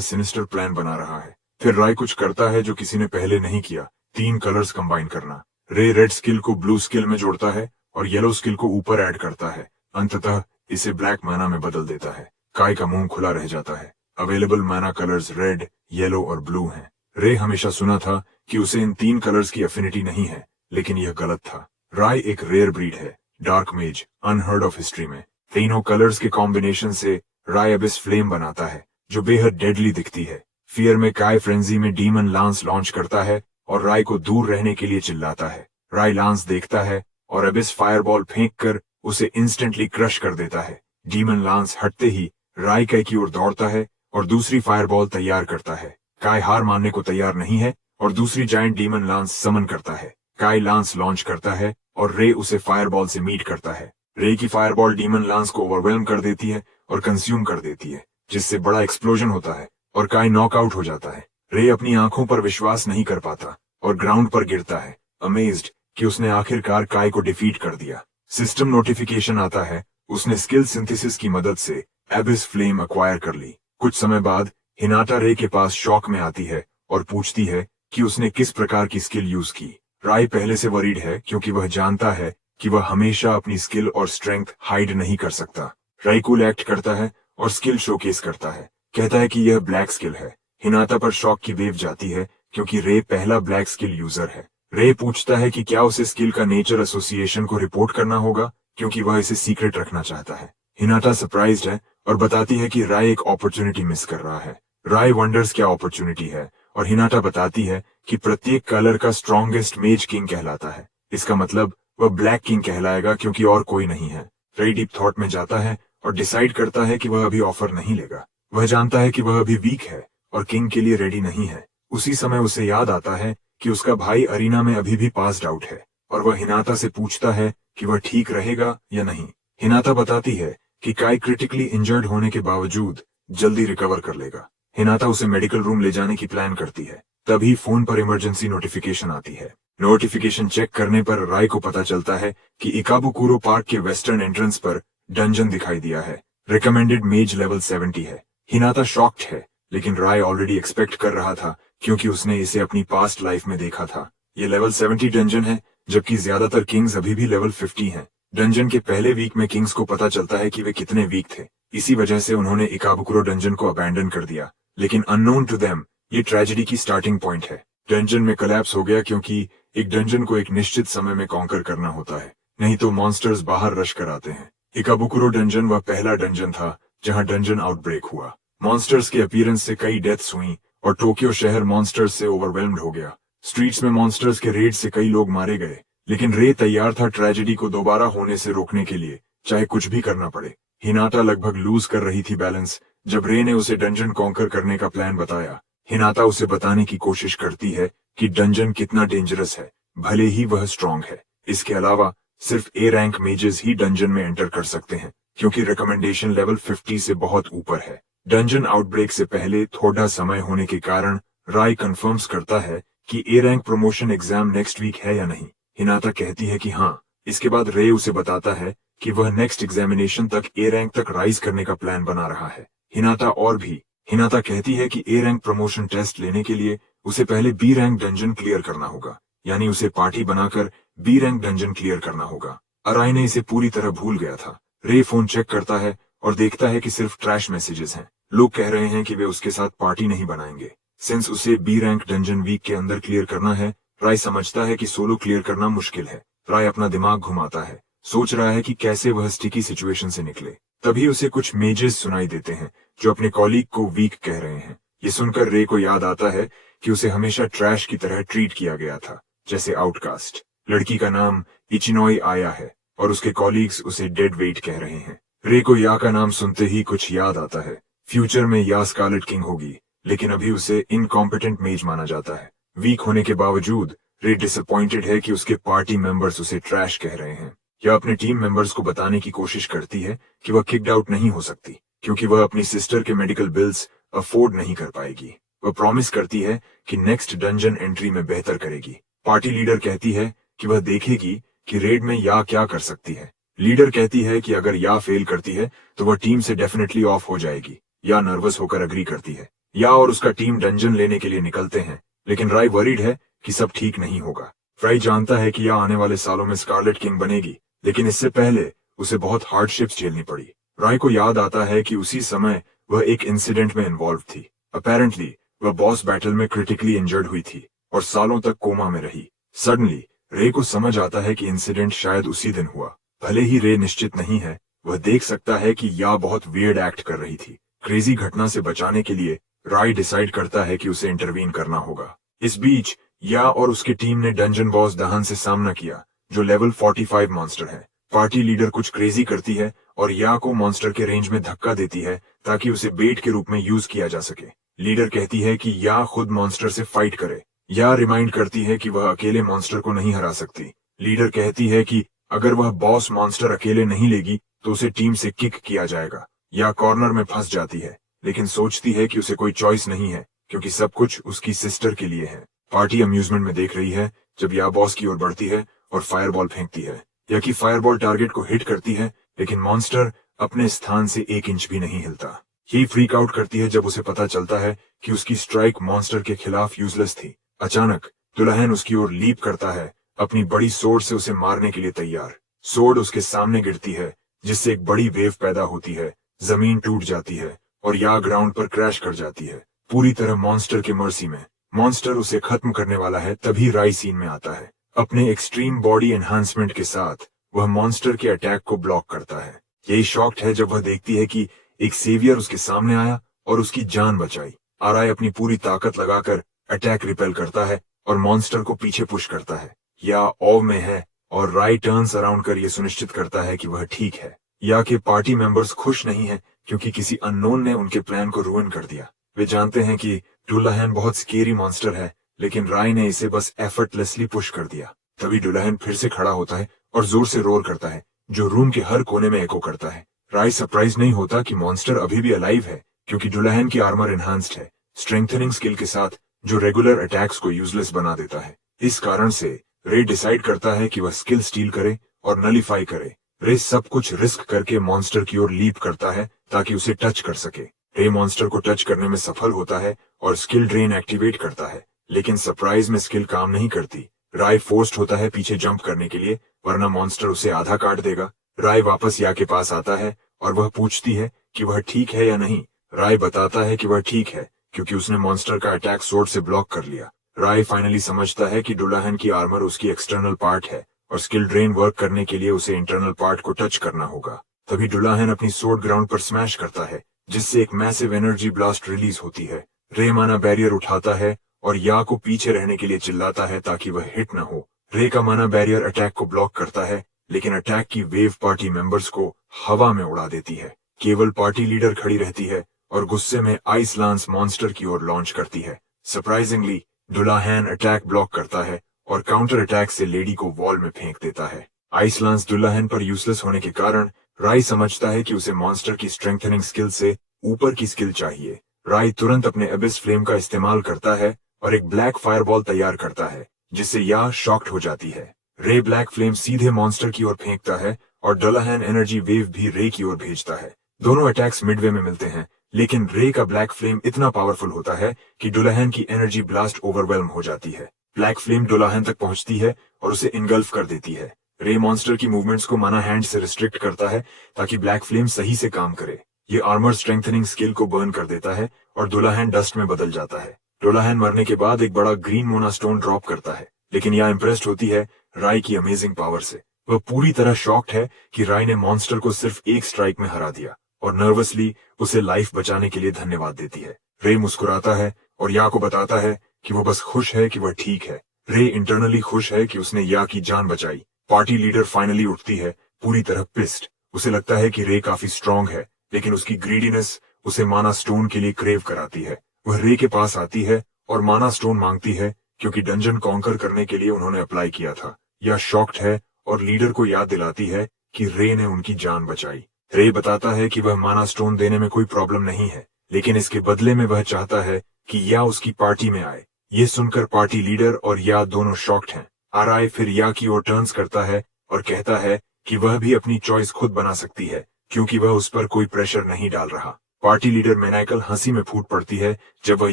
सिनिस्टर प्लान बना रहा है। फिर राय कुछ करता है जो किसी ने पहले नहीं किया, 3 कलर्स कंबाइन करना। रे रेड स्किल को ब्लू स्किल में जोड़ता है और येलो स्किल को ऊपर ऐड करता है। अंततः इसे ब्लैक माना में बदल देता है। काय का मुंह खुला रह जाता है। अवेलेबल माना कलर्स रेड, येलो और ब्लू हैं। रे हमेशा सुना था कि उसे इन 3 कलर्स की एफिनिटी नहीं है, लेकिन यह गलत था। राय एक रेयर ब्रीड है, डार्क मेज, अनहर्ड ऑफ हिस्ट्री में। तीनों कलर्स के कॉम्बिनेशन से राय अबिस फ्लेम बनाता है, जो बेहद डेडली दिखती है। फियर में काय फ्रेंजी में डीमन लांस लॉन्च करता है और राय को दूर रहने के लिए चिल्लाता है। राय लांस देखता है और अबिस फायरबॉल फेंक कर उसे इंस्टेंटली क्रश कर देता है। डीमन लांस हटते ही राय काय की ओर दौड़ता है और दूसरी फायरबॉल तैयार करता है। काय हार मानने को तैयार नहीं है और दूसरी जायंट डीमन लांस समन करता है। काय लांस लॉन्च करता है और रे उसे फायरबॉल से मीट करता है। रे की फायरबॉल डीमन लांस को ओवरवेल्म कर देती है और कंज्यूम कर देती है, जिससे बड़ा एक्सप्लोजन होता है और काय नॉकआउट हो जाता है। रे अपनी आंखों पर विश्वास नहीं कर पाता और ग्राउंड पर गिरता है, अमेज्ड कि उसने आखिरकार काय को डिफीट कर दिया। सिस्टम नोटिफिकेशन आता है, उसने स्किल सिंथेसिस की मदद से एबिस फ्लेम अक्वायर कर ली। कुछ समय बाद हिनाटा रे के पास शॉक में आती है और पूछती है कि उसने किस प्रकार की स्किल यूज की। राय पहले से वरीड है क्योंकि वह जानता है कि वह हमेशा अपनी स्किल और स्ट्रेंथ हाइड नहीं कर सकता। राय कूल एक्ट करता है और स्किल शोकेस करता है, कहता है कि यह ब्लैक स्किल है। हिनाटा पर शॉक की वेव जाती है क्योंकि रे पहला ब्लैक स्किल यूजर है। रे पूछता है कि क्या उसे स्किल का नेचर एसोसिएशन को रिपोर्ट करना होगा क्योंकि वह इसे सीक्रेट रखना चाहता है। हिनाटा सरप्राइज्ड है और बताती है कि राय एक अपॉर्चुनिटी मिस कर रहा है। राय वंडर्स क्या अपॉर्चुनिटी है और हिनाटा बताती है कि प्रत्येक कलर का स्ट्रॉन्गेस्ट मेज किंग कहलाता है। इसका मतलब वह ब्लैक किंग कहलाएगा क्योंकि और कोई नहीं है। रे डीप थॉट में जाता है और डिसाइड करता है कि वह अभी ऑफर नहीं लेगा। वह जानता है कि वह अभी वीक है और किंग के लिए रेडी नहीं है। उसी समय उसे याद आता है कि उसका भाई अरीना में अभी भी पास्ड आउट है और वह हिनाटा से पूछता है कि वह ठीक रहेगा या नहीं। हिनाटा बताती है कि काय क्रिटिकली इंजर्ड होने के बावजूद जल्दी रिकवर कर लेगा। हिनाटा उसे मेडिकल रूम ले जाने की प्लान करती है। तभी फोन पर इमरजेंसी नोटिफिकेशन आती है। नोटिफिकेशन चेक करने पर राय को पता चलता है कि इकाबुकुरो पार्क के वेस्टर्न एंट्रेंस पर डंजन दिखाई दिया है। रिकमेंडेड मेज लेवल 70 है। हिनाटा शॉक्ड है, लेकिन राय ऑलरेडी एक्सपेक्ट कर रहा था क्योंकि उसने इसे अपनी पास्ट लाइफ में देखा था। ये लेवल 70 डंजन है, जबकि ज्यादातर किंग्स अभी भी लेवल 50 हैं। डंजन के पहले वीक में किंग्स को पता चलता है कि वे कितने वीक थे। इसी वजह से उन्होंने इकाबुकुरो डंजन को अबैंडन कर दिया, लेकिन अननोन टू देम ये ट्रेजेडी की स्टार्टिंग पॉइंट है। डंजन में कोलैप्स हो गया क्योंकि एक डंजन को एक निश्चित समय में कॉन्कर करना होता है, नहीं तो मॉन्स्टर्स बाहर रश कर आते हैं। इकाबुकुरो डंजन वह पहला डंजन था जहां डंजन आउटब्रेक हुआ। मॉन्स्टर्स के अपीयरेंस से कई डेथ्स हुई और टोक्यो शहर मॉन्स्टर्स से ओवरवेल्म्ड हो गया। स्ट्रीट्स में मॉन्स्टर्स के रेड से कई लोग मारे गए, लेकिन रे तैयार था ट्रेजेडी को दोबारा होने से रोकने के लिए, चाहे कुछ भी करना पड़े। हिनाटा लगभग लूज कर रही थी बैलेंस जब रे ने उसे डंजन कॉन्कर करने का प्लान बताया। हिनाटा उसे बताने की कोशिश करती है कि डंजन कितना डेंजरस है, भले ही वह स्ट्रांग है। इसके अलावा सिर्फ A rank mazes he dungeon में एंटर कर सकते हैं क्योंकि रिकमेंडेशन लेवल 50 से बहुत ऊपर है। डंजन आउटब्रेक से पहले थोड़ा समय होने के कारण राय कंफर्म्स करता है कि a rank promotion exam next week है या नहीं। हिनाटा कहती है कि हाँ। इसके बाद रे उसे बताता है कि वह नेक्स्ट एग्जामिनेशन तक ए रैंक तक राइज करने का प्लान बना रहा है। हिनाटा कहती है कि ए रैंक प्रमोशन टेस्ट लेने के लिए उसे पहले बी रैंक डंजन क्लियर करना होगा, यानी उसे पार्टी बनाकर बी रैंक डंजन क्लियर करना होगा। अराय ने इसे पूरी तरह भूल गया था। रे फोन चेक करता है और देखता है कि सिर्फ ट्रैश मैसेजेस हैं। लोग कह रहे हैं कि वे उसके साथ पार्टी नहीं बनाएंगे। सिंस उसे बी रैंक डंजन वीक के अंदर क्लियर करना है, राय समझता है कि सोलो क्लियर करना मुश्किल है। राय अपना दिमाग घुमाता है, सोच रहा है कि कैसे वह स्टिकी सिचुएशन से निकले। तभी उसे कुछ मेजेस सुनाई देते हैं जो अपने कॉलीग को वीक कह रहे हैं। ये सुनकर रे को याद आता है कि उसे हमेशा ट्रैश की तरह ट्रीट किया गया था, जैसे आउटकास्ट। लड़की का नाम इचिनोई आया है और उसके कॉलीग्स उसे डेड वेट कह रहे हैं। रे को या का नाम सुनते ही कुछ याद आता है। फ्यूचर में या स्कारलेट किंग होगी, लेकिन अभी उसे इनकॉम्पिटेंट मेज माना जाता है। वीक होने के बावजूद रे डिसअपॉइंटेड है कि उसके पार्टी मेंबर्स उसे ट्रैश कह रहे हैं। या अपने टीम मेंबर्स को बताने की कोशिश करती है कि वह किक्ड आउट नहीं हो सकती क्योंकि वह अपनी सिस्टर के मेडिकल बिल्स अफोर्ड नहीं कर पाएगी। वह प्रॉमिस करती है कि नेक्स्ट डंजन एंट्री में बेहतर करेगी। पार्टी लीडर कहती है कि वह देखेगी कि रेड में या क्या कर सकती है, लीडर कहती है कि अगर या फेल करती है तो वह टीम से डेफिनेटली ऑफ हो जाएगी। या नर्वस होकर अग्री करती है। या और उसका टीम डंजन लेने के लिए निकलते हैं, लेकिन राय वरीड है कि सब ठीक नहीं होगा। फ्राई जानता है कि या आने वाले सालों में स्कारलेट किंग बनेगी, लेकिन इससे पहले उसे बहुत हार्डशिप्स झेलनी पड़ी। राय को याद आता है कि उसी समय वह एक इंसिडेंट में इन्वॉल्व थी। अपेरेंटली वह बॉस बैटल में क्रिटिकली इंजर्ड हुई थी और सालों तक कोमा में रही। सडनली रे को समझ आता है कि इंसिडेंट शायद उसी दिन हुआ। भले ही रे निश्चित नहीं है, वह देख सकता है कि या बहुत वियर्ड एक्ट कर रही थी। क्रेजी घटना से बचाने के लिए राय डिसाइड करता है कि उसे इंटरवीन करना होगा। इस बीच या और उसकी टीम ने डंजन बॉस दहन से सामना किया, जो लेवल 45 मॉन्स्टर है। पार्टी लीडर कुछ क्रेजी करती है और या को मॉन्स्टर के रेंज में धक्का देती है ताकि उसे बेट के रूप में यूज किया जा सके। लीडर कहती है कि या खुद मॉन्स्टर से फाइट करे। या रिमाइंड करती है कि वह अकेले मॉन्स्टर को नहीं हरा सकती। लीडर कहती है कि अगर वह बॉस मॉन्स्टर अकेले नहीं लेगी तो उसे टीम से किक किया जाएगा। या कॉर्नर में फंस जाती है, लेकिन सोचती है कि उसे कोई चॉइस नहीं है क्योंकि सब कुछ उसकी सिस्टर के लिए है। पार्टी अम्यूजमेंट में देख रही है जब या बॉस की ओर बढ़ती है और फायरबॉल फेंकती है। या कि फायरबॉल टारगेट को हिट करती है, लेकिन मॉन्स्टर अपने स्थान से 1 इंच भी नहीं हिलता। ये फ्रीक आउट करती है जब उसे पता चलता है कि उसकी स्ट्राइक मॉन्स्टर के खिलाफ यूजलेस थी। अचानक दुल्हन उसकी ओर लीप करता है, अपनी बड़ी सोर्ड से उसे मारने के लिए तैयार। सोर्ड उसके सामने गिरती है, जिससे एक बड़ी वेव पैदा होती है। जमीन टूट जाती है और या ग्राउंड पर क्रैश कर जाती है, पूरी तरह मॉन्स्टर के मर्सी में। मॉन्स्टर उसे खत्म करने वाला है, तभी राय सीन में आता है। अपने एक्सट्रीम बॉडी एनहांसमेंट के साथ वह मॉन्स्टर के अटैक को ब्लॉक करता है। यही शॉक्ड है जब वह देखती है कि एक सेवियर उसके सामने आया और उसकी जान बचाई। आराय अपनी पूरी ताकत लगाकर अटैक रिपेल करता है और मॉन्स्टर को पीछे पुश करता है। या ऑव में है और राय टर्न्स अराउंड कर यह सुनिश्चित करता है कि वह ठीक है। या के पार्टी मेंबर्स खुश नहीं हैं क्योंकि किसी अननोन ने उनके प्लान को रूइन कर दिया। वे जानते हैं कि डुलाहन बहुत स्केरी मॉन्स्टर है, लेकिन राय ने इसे बस एफर्टलेसली पुश कर दिया। तभी डुलाहन फिर से खड़ा होता है और जोर से रोर करता है, जो रूम के हर कोने में एको करता है। राय सरप्राइज नहीं होता कि मॉन्स्टर अभी भी अलाइव है, क्योंकि डुलाहन की आर्मर एनहांस्ड है, स्ट्रेंथनिंग स्किल के साथ, जो रेगुलर अटैक्स को यूजलेस बना देता है। इस कारण से रे डिसाइड करता है कि वह स्किल स्टील करे और नलीफाई करे। रे सब कुछ रिस्क करके मॉन्स्टर की ओर लीप करता है ताकि उसे टच कर सके। रे मॉन्स्टर को टच करने में सफल होता है और स्किल ड्रेन एक्टिवेट करता है, लेकिन सरप्राइज में स्किल काम नहीं करती। राय फोर्स्ड होता है पीछे जंप करने के लिए, वरना मॉन्स्टर उसे आधा काट देगा। राय वापस या के पास आता है और वह पूछती है कि वह ठीक है या नहीं। राय बताता है कि वह ठीक है क्योंकि उसने मॉन्स्टर का अटैक सोर्ड से ब्लॉक कर लिया। राय फाइनली समझता है कि डुलाहन की आर्मर उसकी एक्सटर्नल पार्ट है और स्किल ड्रेन वर्क करने के लिए उसे इंटरनल पार्ट को टच करना होगा। तभी डुलाहन अपनी सोर्ड ग्राउंड पर स्मैश करता है, जिससे एक मैसिव एनर्जी ब्लास्ट रिलीज होती है। रे माना बैरियर उठाता है और या को पीछे रहने के लिए चिल्लाता है ताकि वह हिट न हो। रे का माना बैरियर अटैक को ब्लॉक करता है, लेकिन अटैक की वेव पार्टी मेंबर्स को हवा में उड़ा देती है। केवल पार्टी लीडर खड़ी रहती है और गुस्से में आइस लांस मॉन्स्टर की ओर लॉन्च करती है। सरप्राइजिंगली डुलाहन अटैक ब्लॉक करता है और काउंटर अटैक से लेडी को वॉल में फेंक देता है। आइस लांस डुलाहन पर यूजलेस होने के कारण राय समझता है कि उसे मॉन्स्टर की स्ट्रेंथनिंग स्किल से ऊपर की स्किल चाहिए। राय तुरंत अपने एबिस फ्लेम का इस्तेमाल करता है और एक ब्लैक फायरबॉल तैयार करता है, जिससे या शॉक्ड हो जाती है। रे ब्लैक फ्लेम सीधे मॉन्स्टर की ओर फेंकता है और डुलाहन एनर्जी वेव भी रे की ओर भेजता है। दोनों अटैक्स मिडवे में मिलते हैं, लेकिन रे का ब्लैक फ्लेम इतना पावरफुल होता है कि डुलाहन की एनर्जी ब्लास्ट ओवरवेल्म हो जाती है। ब्लैक फ्लेम डुलाहन तक पहुंचती है और उसे इनगल्फ कर देती है। रे मॉन्स्टर की मूवमेंट्स को माना हैंड से रिस्ट्रिक्ट करता है ताकि ब्लैक फ्लेम सही से काम करे। ये आर्मर स्ट्रेंथनिंग स्किल को बर्न कर देता है और डुलाहन डस्ट में बदल जाता है। डुलाहन मरने के बाद एक बड़ा ग्रीन मोना स्टोन ड्रॉप करता है, लेकिन यह इम्प्रेस्ड होती है राय की अमेजिंग पावर से। वह पूरी तरह शॉक्ड है कि राय ने मॉन्स्टर को सिर्फ एक स्ट्राइक में हरा दिया और नर्वसली उसे लाइफ बचाने के लिए धन्यवाद देती है। रे मुस्कुराता है और या को बताता है कि वो बस खुश है कि वह ठीक है। रे इंटरनली खुश है कि उसने या की जान बचाई। पार्टी लीडर फाइनली उठती है, पूरी तरह पिस्ड। उसे लगता है कि रे काफी स्ट्रांग है, लेकिन उसकी ग्रीडीनेस उसे माना स्टोन के लिए क्रेव कराती है। वह रे के पास आती है और माना स्टोन मांगती है क्योंकि डंजन कॉन्कर करने के लिए उन्होंने अप्लाई किया था। यह शॉक्ड है और लीडर को याद दिलाती है कि रे ने उनकी जान बचाई। रे बताता है कि वह माना स्टोन देने में कोई प्रॉब्लम नहीं है, लेकिन इसके बदले में वह चाहता है कि या उसकी पार्टी में आए। ये सुनकर पार्टी लीडर और या दोनों शॉक्ड हैं। आराय फिर या की ओर टर्न्स करता है और कहता है कि वह भी अपनी चॉइस खुद बना सकती है क्योंकि वह उस पर कोई प्रेशर नहीं डाल रहा। पार्टी लीडर मैनाइकल हंसी में फूट पड़ती है जब वह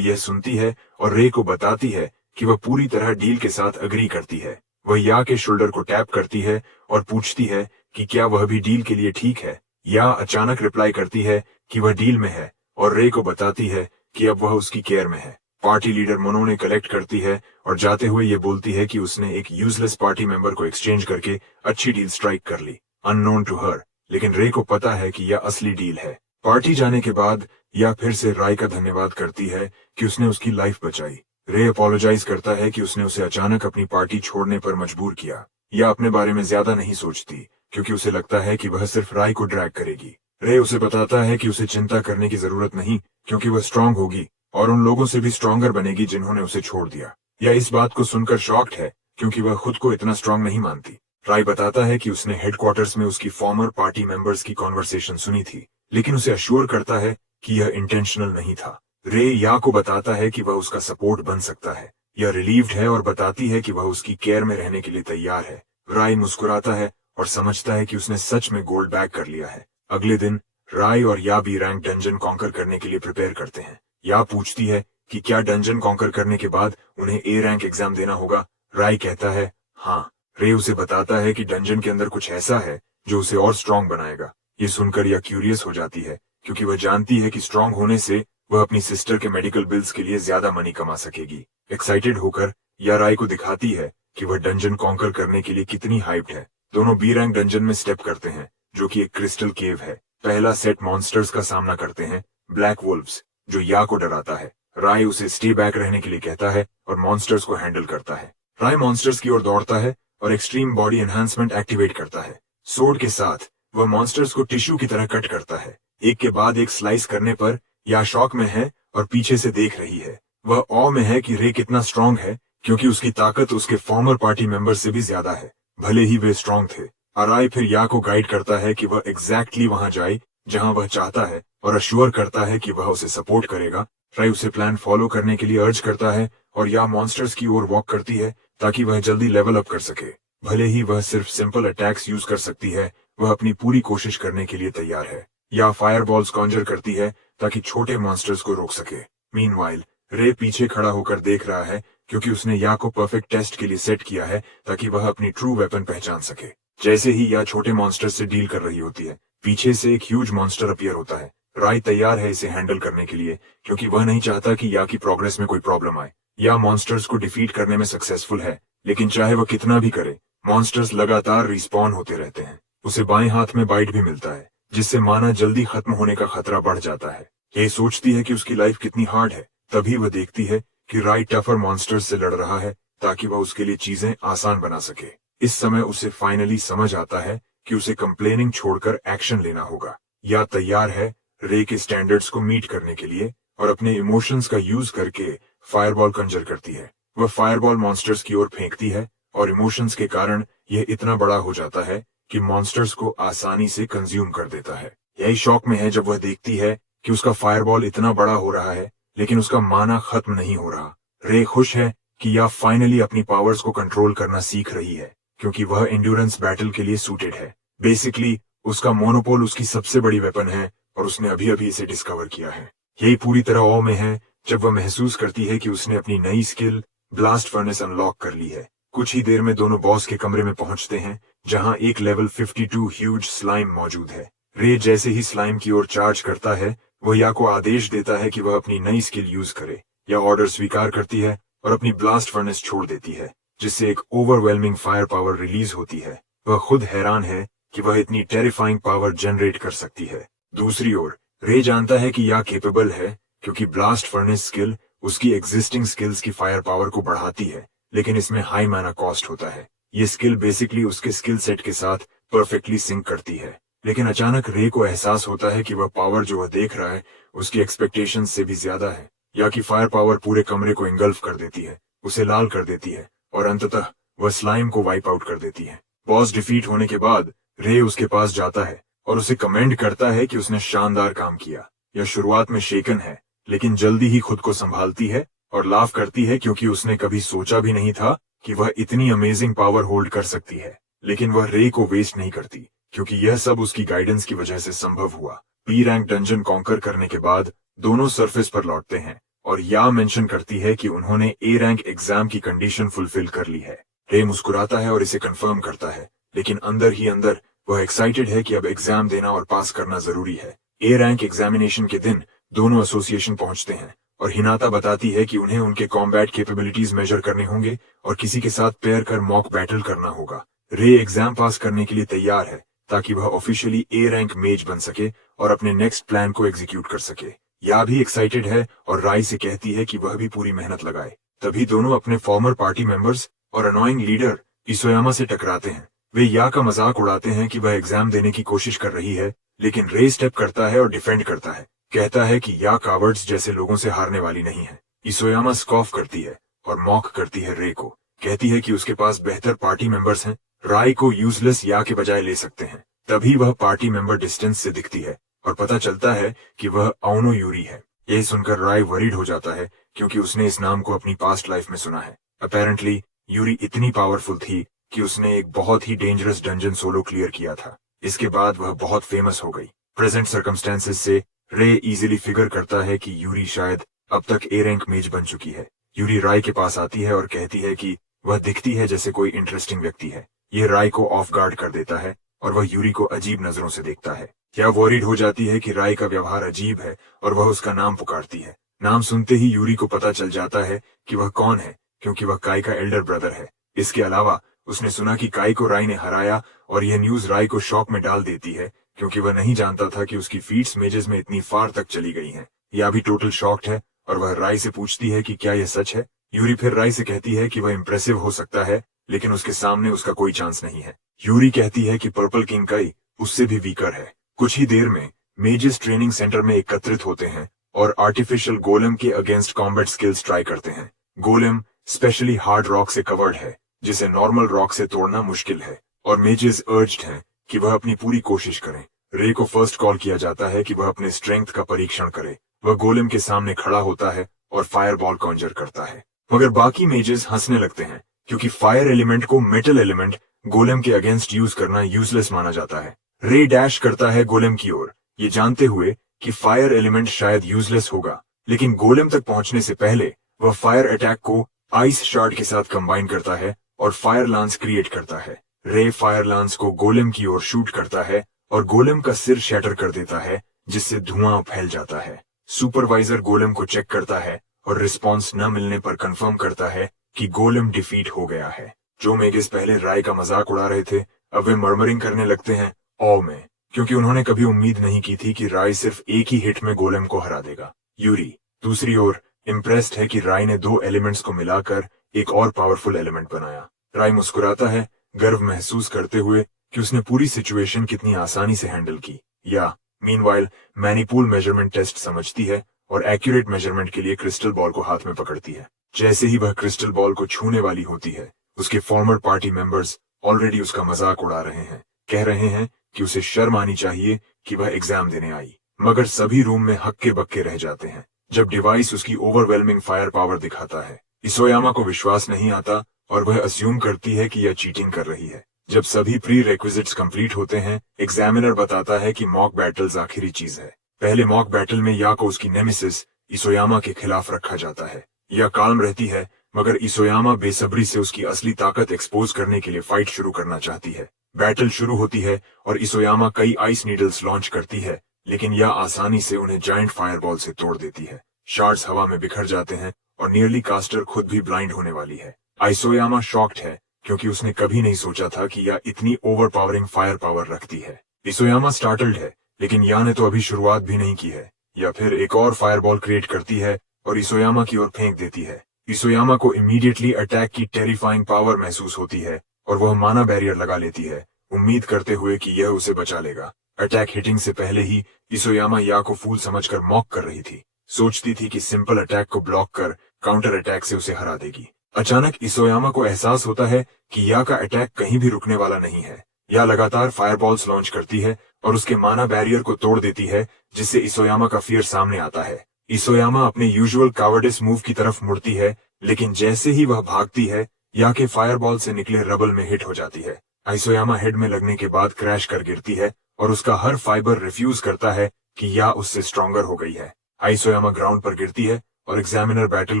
यह सुनती है और रे को बताती है कि वह पूरी तरह डील के साथ अग्री करती है। वह या के शोल्डर को टैप करती है और पूछती है कि क्या वह भी डील के लिए ठीक है। या अचानक रिप्लाई करती है कि वह डील में है और रे को बताती है कि अब वह उसकी केयर में है। पार्टी लीडर मोनो ने कलेक्ट करती है और जाते हुए ये बोलती है कि उसने एक यूजलेस पार्टी मेंबर को एक्सचेंज करके अच्छी डील स्ट्राइक कर ली, अननोन टू हर। लेकिन रे को पता है कि यह असली डील है। पार्टी जाने के बाद या फिर से राय का धन्यवाद करती है कि उसने उसकी लाइफ बचाई। रे अपोलोजाइज करता है कि उसने उसे अचानक अपनी पार्टी छोड़ने पर मजबूर किया। या अपने बारे में ज्यादा नहीं सोचती क्योंकि उसे लगता है कि वह सिर्फ राय को ड्रैग करेगी। रे उसे बताता है कि उसे चिंता करने की जरूरत नहीं क्योंकि वह स्ट्रांग होगी और उन लोगों से भी स्ट्रॉन्गर बनेगी जिन्होंने उसे छोड़ दिया। या इस बात को सुनकर शॉक्ड है क्योंकि वह खुद को इतना स्ट्रांग नहीं मानती। राय बताता है कि उसने हेडक्वार्टर्स में उसकी फॉर्मर पार्टी मेंबर्स की कॉन्वर्सेशन सुनी थी, लेकिन उसे अश्योर करता है कि यह इंटेंशनल नहीं था। रे या को बताता है कि वह उसका सपोर्ट बन सकता है। यह रिलीव्ड है और बताती है कि वह उसकी केयर में रहने के लिए तैयार है। राय मुस्कुराता है और समझता है कि उसने सच में गोल्ड बैग कर लिया है। अगले दिन राय और या बी रैंक डंजन कॉन्कर करने के लिए प्रिपेयर करते हैं। या पूछती है कि क्या डंजन कॉन्कर करने के बाद उन्हें ए रैंक एग्जाम देना होगा। राय कहता है हाँ। रे उसे बताता है कि डंजन के अंदर कुछ ऐसा है जो उसे और स्ट्रांग बनाएगा। ये सुनकर यह क्यूरियस हो जाती है क्योंकि वह जानती है कि स्ट्रांग होने से वह अपनी सिस्टर के मेडिकल बिल्स के लिए ज्यादा मनी कमा सकेगी। एक्साइटेड होकर या राय को दिखाती है कि वह डंजन कॉन्कर करने के लिए कितनी हाइप्ड है। दोनों बी रैंक डंजन में स्टेप करते हैं जो कि एक क्रिस्टल केव है। पहला सेट मॉन्स्टर्स का सामना करते हैं, ब्लैक वुल्व्स, जो या को डराता है। राय उसे स्टे बैक रहने के लिए कहता है और मॉन्स्टर्स को हैंडल करता है। राय मॉन्स्टर्स की ओर दौड़ता है और एक्सट्रीम बॉडी एनहांसमेंट एक्टिवेट करता है। सोर्ड के साथ वह मॉन्स्टर्स को टिश्यू की तरह कट करता है। एक के बाद एक स्लाइस करने पर या शॉक में है और पीछे से देख रही है। वह ऑ में है कि रे कितना स्ट्रांग है क्योंकि उसकी ताकत उसके फॉर्मर पार्टी मेंबर से भी ज्यादा है, भले ही वे स्ट्रांग थे। राय फिर या को गाइड करता है कि वह एग्जैक्टली वहां जाए जहां वह चाहता है और अश्योर करता है कि वह उसे सपोर्ट करेगा। राय उसे प्लान फॉलो करने के लिए अर्ज करता है और या मॉन्स्टर्स की ओर वॉक करती है ताकि वह जल्दी लेवल अप कर सके। भले ही वह सिर्फ सिंपल अटैक्स यूज कर सकती है, वह अपनी पूरी कोशिश करने के लिए तैयार है। या फायरबॉल्स कॉन्जर करती है ताकि छोटे मॉन्स्टर्स को रोक सके। मीनवाइल रे पीछे खड़ा होकर देख रहा है क्योंकि उसने या को परफेक्ट टेस्ट के लिए सेट किया है ताकि वह अपनी ट्रू वेपन पहचान सके। जैसे ही या छोटे मॉन्स्टर से डील कर रही होती है, पीछे से एक ह्यूज मॉन्स्टर अपीयर होता है। राय तैयार है इसे हैंडल करने के लिए क्योंकि वह नहीं चाहता कि या की प्रोग्रेस में कोई प्रॉब्लम आए। या मॉन्स्टर्स को डिफीट करने में सक्सेसफुल है, लेकिन चाहे वह कितना भी करे, मॉन्स्टर्स लगातार रिस्पॉन होते रहते हैं। उसे बाएं हाथ में बाइट भी मिलता है जिससे माना जल्दी खत्म होने का खतरा बढ़ जाता है। यह सोचती है कि उसकी लाइफ कितनी हार्ड है, तभी वह देखती है कि राय टफर मॉन्स्टर्स से लड़ रहा है ताकि वह उसके लिए चीजें आसान बना सके। इस समय उसे फाइनली समझ आता है कि उसे कंप्लेनिंग छोड़कर एक्शन लेना होगा। या तैयार है रे के स्टैंडर्ड्स को मीट करने के लिए और अपने इमोशंस का यूज करके फायरबॉल कंजर करती है। वह फायरबॉल मॉन्स्टर्स की ओर फेंकती है और इमोशंस के कारण यह इतना बड़ा हो जाता है कि मॉन्स्टर्स को आसानी से कंज्यूम कर देता है। यही शॉक में है जब वह देखती है कि उसका फायरबॉल इतना बड़ा हो रहा है लेकिन उसका माना खत्म नहीं हो रहा। रे खुश है कि या फाइनली अपनी पावर्स को कंट्रोल करना सीख रही है क्योंकि वह एंड्योरेंस बैटल के लिए सूटेड है। बेसिकली उसका मोनोपोल उसकी सबसे बड़ी वेपन है और उसने अभी अभी इसे डिस्कवर किया है। यही पूरी तरह ऑ में है जब वह महसूस करती है कि उसने अपनी नई स्किल ब्लास्ट फर्नेस अनलॉक कर ली है। कुछ ही देर में दोनों बॉस के कमरे में पहुंचते हैं जहां एक लेवल 52 ह्यूज स्लाइम मौजूद है। रे जैसे ही स्लाइम की ओर चार्ज करता है, वह या को आदेश देता है कि वह अपनी नई स्किल यूज करे। या ऑर्डर स्वीकार करती है और अपनी ब्लास्ट फर्नेस छोड़ देती है जिससे एक ओवरवेलमिंग फायर पावर रिलीज होती है। वह खुद हैरान है कि वह इतनी टेरिफाइंग पावर जनरेट कर सकती है। दूसरी ओर रे जानता है कि या केपेबल है क्योंकि ब्लास्ट फर्नेस स्किल उसकी एग्जिस्टिंग स्किल्स की फायर पावर को बढ़ाती है, लेकिन इसमें हाई माना कॉस्ट होता है। ये स्किल बेसिकली उसके स्किल सेट के साथ परफेक्टली सिंक करती है। लेकिन अचानक रे को एहसास होता है कि वह पावर जो वह देख रहा है उसकी एक्सपेक्टेशन से भी ज्यादा है। या की फायर पावर पूरे कमरे को इंगल्फ कर देती है, उसे लाल कर देती है और अंततः वह स्लाइम को वाइप आउट कर देती है। बॉस डिफीट होने के बाद रे उसके पास जाता है और उसे कमेंड करता है कि उसने शानदार काम किया। यह शुरुआत में शेकन है लेकिन जल्दी ही खुद को संभालती है और लाफ करती है क्योंकि उसने कभी सोचा भी नहीं था कि वह इतनी अमेजिंग पावर होल्ड कर सकती है। लेकिन वह रे को वेस्ट नहीं करती, क्योंकि यह सब उसकी गाइडेंस की वजह से संभव हुआ। पी रैंक डंजन कॉन्कर करने के बाद दोनों सरफेस पर लौटते हैं और या मेंशन करती है कि उन्होंने ए रैंक एग्जाम की कंडीशन फुलफिल कर ली है। रे मुस्कुराता है और इसे कंफर्म करता है, लेकिन अंदर ही अंदर वह एक्साइटेड है कि अब एग्जाम देना और पास करना जरूरी है। ए रैंक एग्जामिनेशन के दिन दोनों एसोसिएशन पहुंचते हैं और हिनाता बताती है कि उन्हें उनके कॉम्बैट कैपेबिलिटीज मेजर करने होंगे और किसी के साथ पेयर कर मॉक बैटल करना होगा। रे एग्जाम पास करने के लिए तैयार है ताकि वह ऑफिशियली ए रैंक मेज बन सके और अपने नेक्स्ट प्लान को एग्जीक्यूट कर सके। या भी एक्साइटेड है और राय से कहती है कि वह भी पूरी मेहनत लगाए। तभी दोनों अपने फॉर्मर पार्टी मेंबर्स और अनोइंग लीडर इसोयामा से टकराते हैं। वे या का मजाक उड़ाते हैं कि वह एग्जाम देने की कोशिश कर रही है, लेकिन रे स्टेप करता है और डिफेंड करता है। कहता है कि या कावर्ड्स जैसे लोगों से हारने वाली नहीं है। इसोयामा स्कॉफ करती है और मॉक करती है रे को। कहती है कि उसके पास बेहतर पार्टी मेंबर्स हैं, राय को यूजलेस या के बजाय ले सकते हैं। तभी वह पार्टी मेंबर डिस्टेंस से दिखती है और पता चलता है कि वह आओनो यूरी है। यह सुनकर राय वरीड हो जाता है, क्योंकि उसने इस नाम को अपनी पास्ट लाइफ में सुना है। अपेरेंटली यूरी इतनी पावरफुल थी कि उसने एक बहुत ही डेंजरस डंजन सोलो क्लियर किया था। इसके बाद वह बहुत फेमस हो गई। प्रेजेंट सर्कमस्टेंसेस से रे इजीली फिगर करता है कि यूरी शायद अब तक ए रैंक मेज बन चुकी है। यूरी राय के पास आती है और कहती है कि वह दिखती है जैसे कोई इंटरेस्टिंग व्यक्ति है। यह राय को ऑफ गार्ड कर देता है और वह यूरी को अजीब नजरों से देखता है। क्या वॉरिड हो जाती है कि राय का व्यवहार अजीब है और वह उसका नाम पुकारती है। नाम सुनते ही यूरी को पता चल जाता है कि वह कौन है, क्योंकि वह काई का एल्डर ब्रदर है। इसके अलावा उसने सुना कि काई को राय ने हराया और यह न्यूज राय को शॉक में डाल देती है, क्योंकि वह नहीं जानता था कि उसकी फीट्स मेजेस में इतनी फार तक चली गई हैं। यह भी टोटल शॉक्ड है और वह राय से पूछती है कि क्या यह सच है। यूरी फिर राय से कहती है कि वह इंप्रेसिव हो सकता है, लेकिन उसके सामने उसका कोई चांस नहीं है। यूरी कहती है कि पर्पल किंग काई उससे भी वीकर है। कुछ ही देर में मेजेस ट्रेनिंग सेंटर में एकत्रित होते हैं और आर्टिफिशियल गोलेम के अगेंस्ट कॉम्बैट स्किल्स ट्राई करते हैं। गोलेम स्पेशली हार्ड रॉक से कवर्ड है, जिसे नॉर्मल रॉक से तोड़ना मुश्किल है, और मेजेस अर्ज्ड हैं कि वह अपनी पूरी कोशिश करें। रे को फर्स्ट कॉल किया जाता है कि वह अपने स्ट्रेंथ का परीक्षण करे। वह गोलेम के सामने खड़ा होता है और फायर बॉल कॉन्जर करता है, मगर बाकी मेजेस हंसने लगते हैं, क्योंकि फायर एलिमेंट को मेटल एलिमेंट गोलेम के अगेंस्ट यूज करना यूजलेस माना जाता है। रे डैश करता है गोलेम की ओर, ये जानते हुए कि फायर एलिमेंट शायद यूजलेस होगा, लेकिन गोलेम तक पहुंचने से पहले वह फायर अटैक को आइस शार्ड के साथ कंबाइन करता है और फायर लांस क्रिएट करता है। रे फायर लांस को गोलेम की ओर शूट करता है और गोलेम का सिर शैटर कर देता है, जिससे धुआं फैल जाता है। सुपरवाइजर गोलेम को चेक करता है और रिस्पॉन्स न मिलने पर कंफर्म करता है कि गोलेम डिफीट हो गया है। जो मेगेस पहले राय का मजाक उड़ा रहे थे, अब वे मर्मरिंग करने लगते हैं ऑ में, क्योंकि उन्होंने कभी उम्मीद नहीं की थी कि राय सिर्फ एक ही हिट में गोलेम को हरा देगा। यूरी दूसरी ओर इम्प्रेस्ड है कि राय ने दो एलिमेंट्स को मिलाकर एक और पावरफुल एलिमेंट बनाया। राय मुस्कुराता है, गर्व महसूस करते हुए कि उसने पूरी सिचुएशन कितनी आसानी से हैंडल की। या मीनवाइल मैनीपूल मेजरमेंट टेस्ट समझती है और एक्यूरेट मेजरमेंट के लिए क्रिस्टल बॉल को हाथ में पकड़ती है। जैसे ही वह क्रिस्टल बॉल को छूने वाली होती है, उसके फॉर्मर पार्टी मेंबर्स ऑलरेडी उसका मजाक उड़ा रहे हैं, कह रहे हैं कि उसे शर्म आनी चाहिए कि वह एग्जाम देने आई। मगर सभी रूम में हक्के बक्के रह जाते हैं जब डिवाइस उसकी ओवरवेलमिंग फायर पावर दिखाता है। इसोयामा को विश्वास नहीं आता और वह अस्यूम करती है कि यह चीटिंग कर रही है। जब सभी प्री रेक्विजिट्स कंप्लीट होते हैं, एग्जामिनर बताता है कि मॉक बैटल्स आखिरी चीज है। पहले मॉक बैटल में या को उसकी नेमेसिस इसोयामा के खिलाफ रखा जाता है। यह काल्म रहती है, मगर इसोयामा बेसब्री से उसकी असली ताकत एक्सपोज करने के लिए फाइट शुरू करना चाहती है। बैटल शुरू होती है और इसोयामा कई आइस नीडल्स लॉन्च करती है, लेकिन यह आसानी से उन्हें जायंट फायरबॉल से तोड़ देती है। शार्ड्स हवा में बिखर जाते हैं और नियरली कास्टर खुद भी ब्लाइंड होने वाली है। इसोयामा शॉक्ड है, क्योंकि उसने कभी नहीं सोचा था कि यह इतनी ओवरपावरिंग फायर पावर रखती है। इसोयामा स्टार्टल्ड है, लेकिन या ने तो अभी शुरुआत भी नहीं की है। या फिर एक और फायरबॉल क्रिएट करती है और इसोयामा की ओर फेंक देती है। इसोयामा को इमीडिएटली अटैक की टेरिफाइंग पावर महसूस होती है और वह माना बैरियर लगा लेती है, उम्मीद करते हुए कि यह उसे बचा लेगा। अटैक हिटिंग से पहले ही इसोयामा या को फूल समझकर मॉक कर रही थी। सोचती थी कि सिंपल अटैक को ब्लॉक कर काउंटर अटैक से उसे हरा देगी। अचानक इसोयामा को एहसास होता है कि या का अटैक कहीं भी रुकने वाला नहीं है। या लगातार फायरबॉल्स लॉन्च करती है और उसके माना बैरियर को तोड़ देती है, जिससे इसोयामा का फियर सामने आता है। इसोयामा अपने यूजुअल कावर्डिस मूव की तरफ मुड़ती है, लेकिन जैसे ही वह भागती है, या के फायरबॉल से निकले रबल में हिट हो जाती है। आइसोयामा हेड में लगने के बाद क्रैश कर गिरती है और उसका हर फाइबर रिफ्यूज करता है कि या उससे स्ट्रॉन्गर हो गई है। आइसोयामा ग्राउंड पर गिरती है और एग्जामिनर बैटल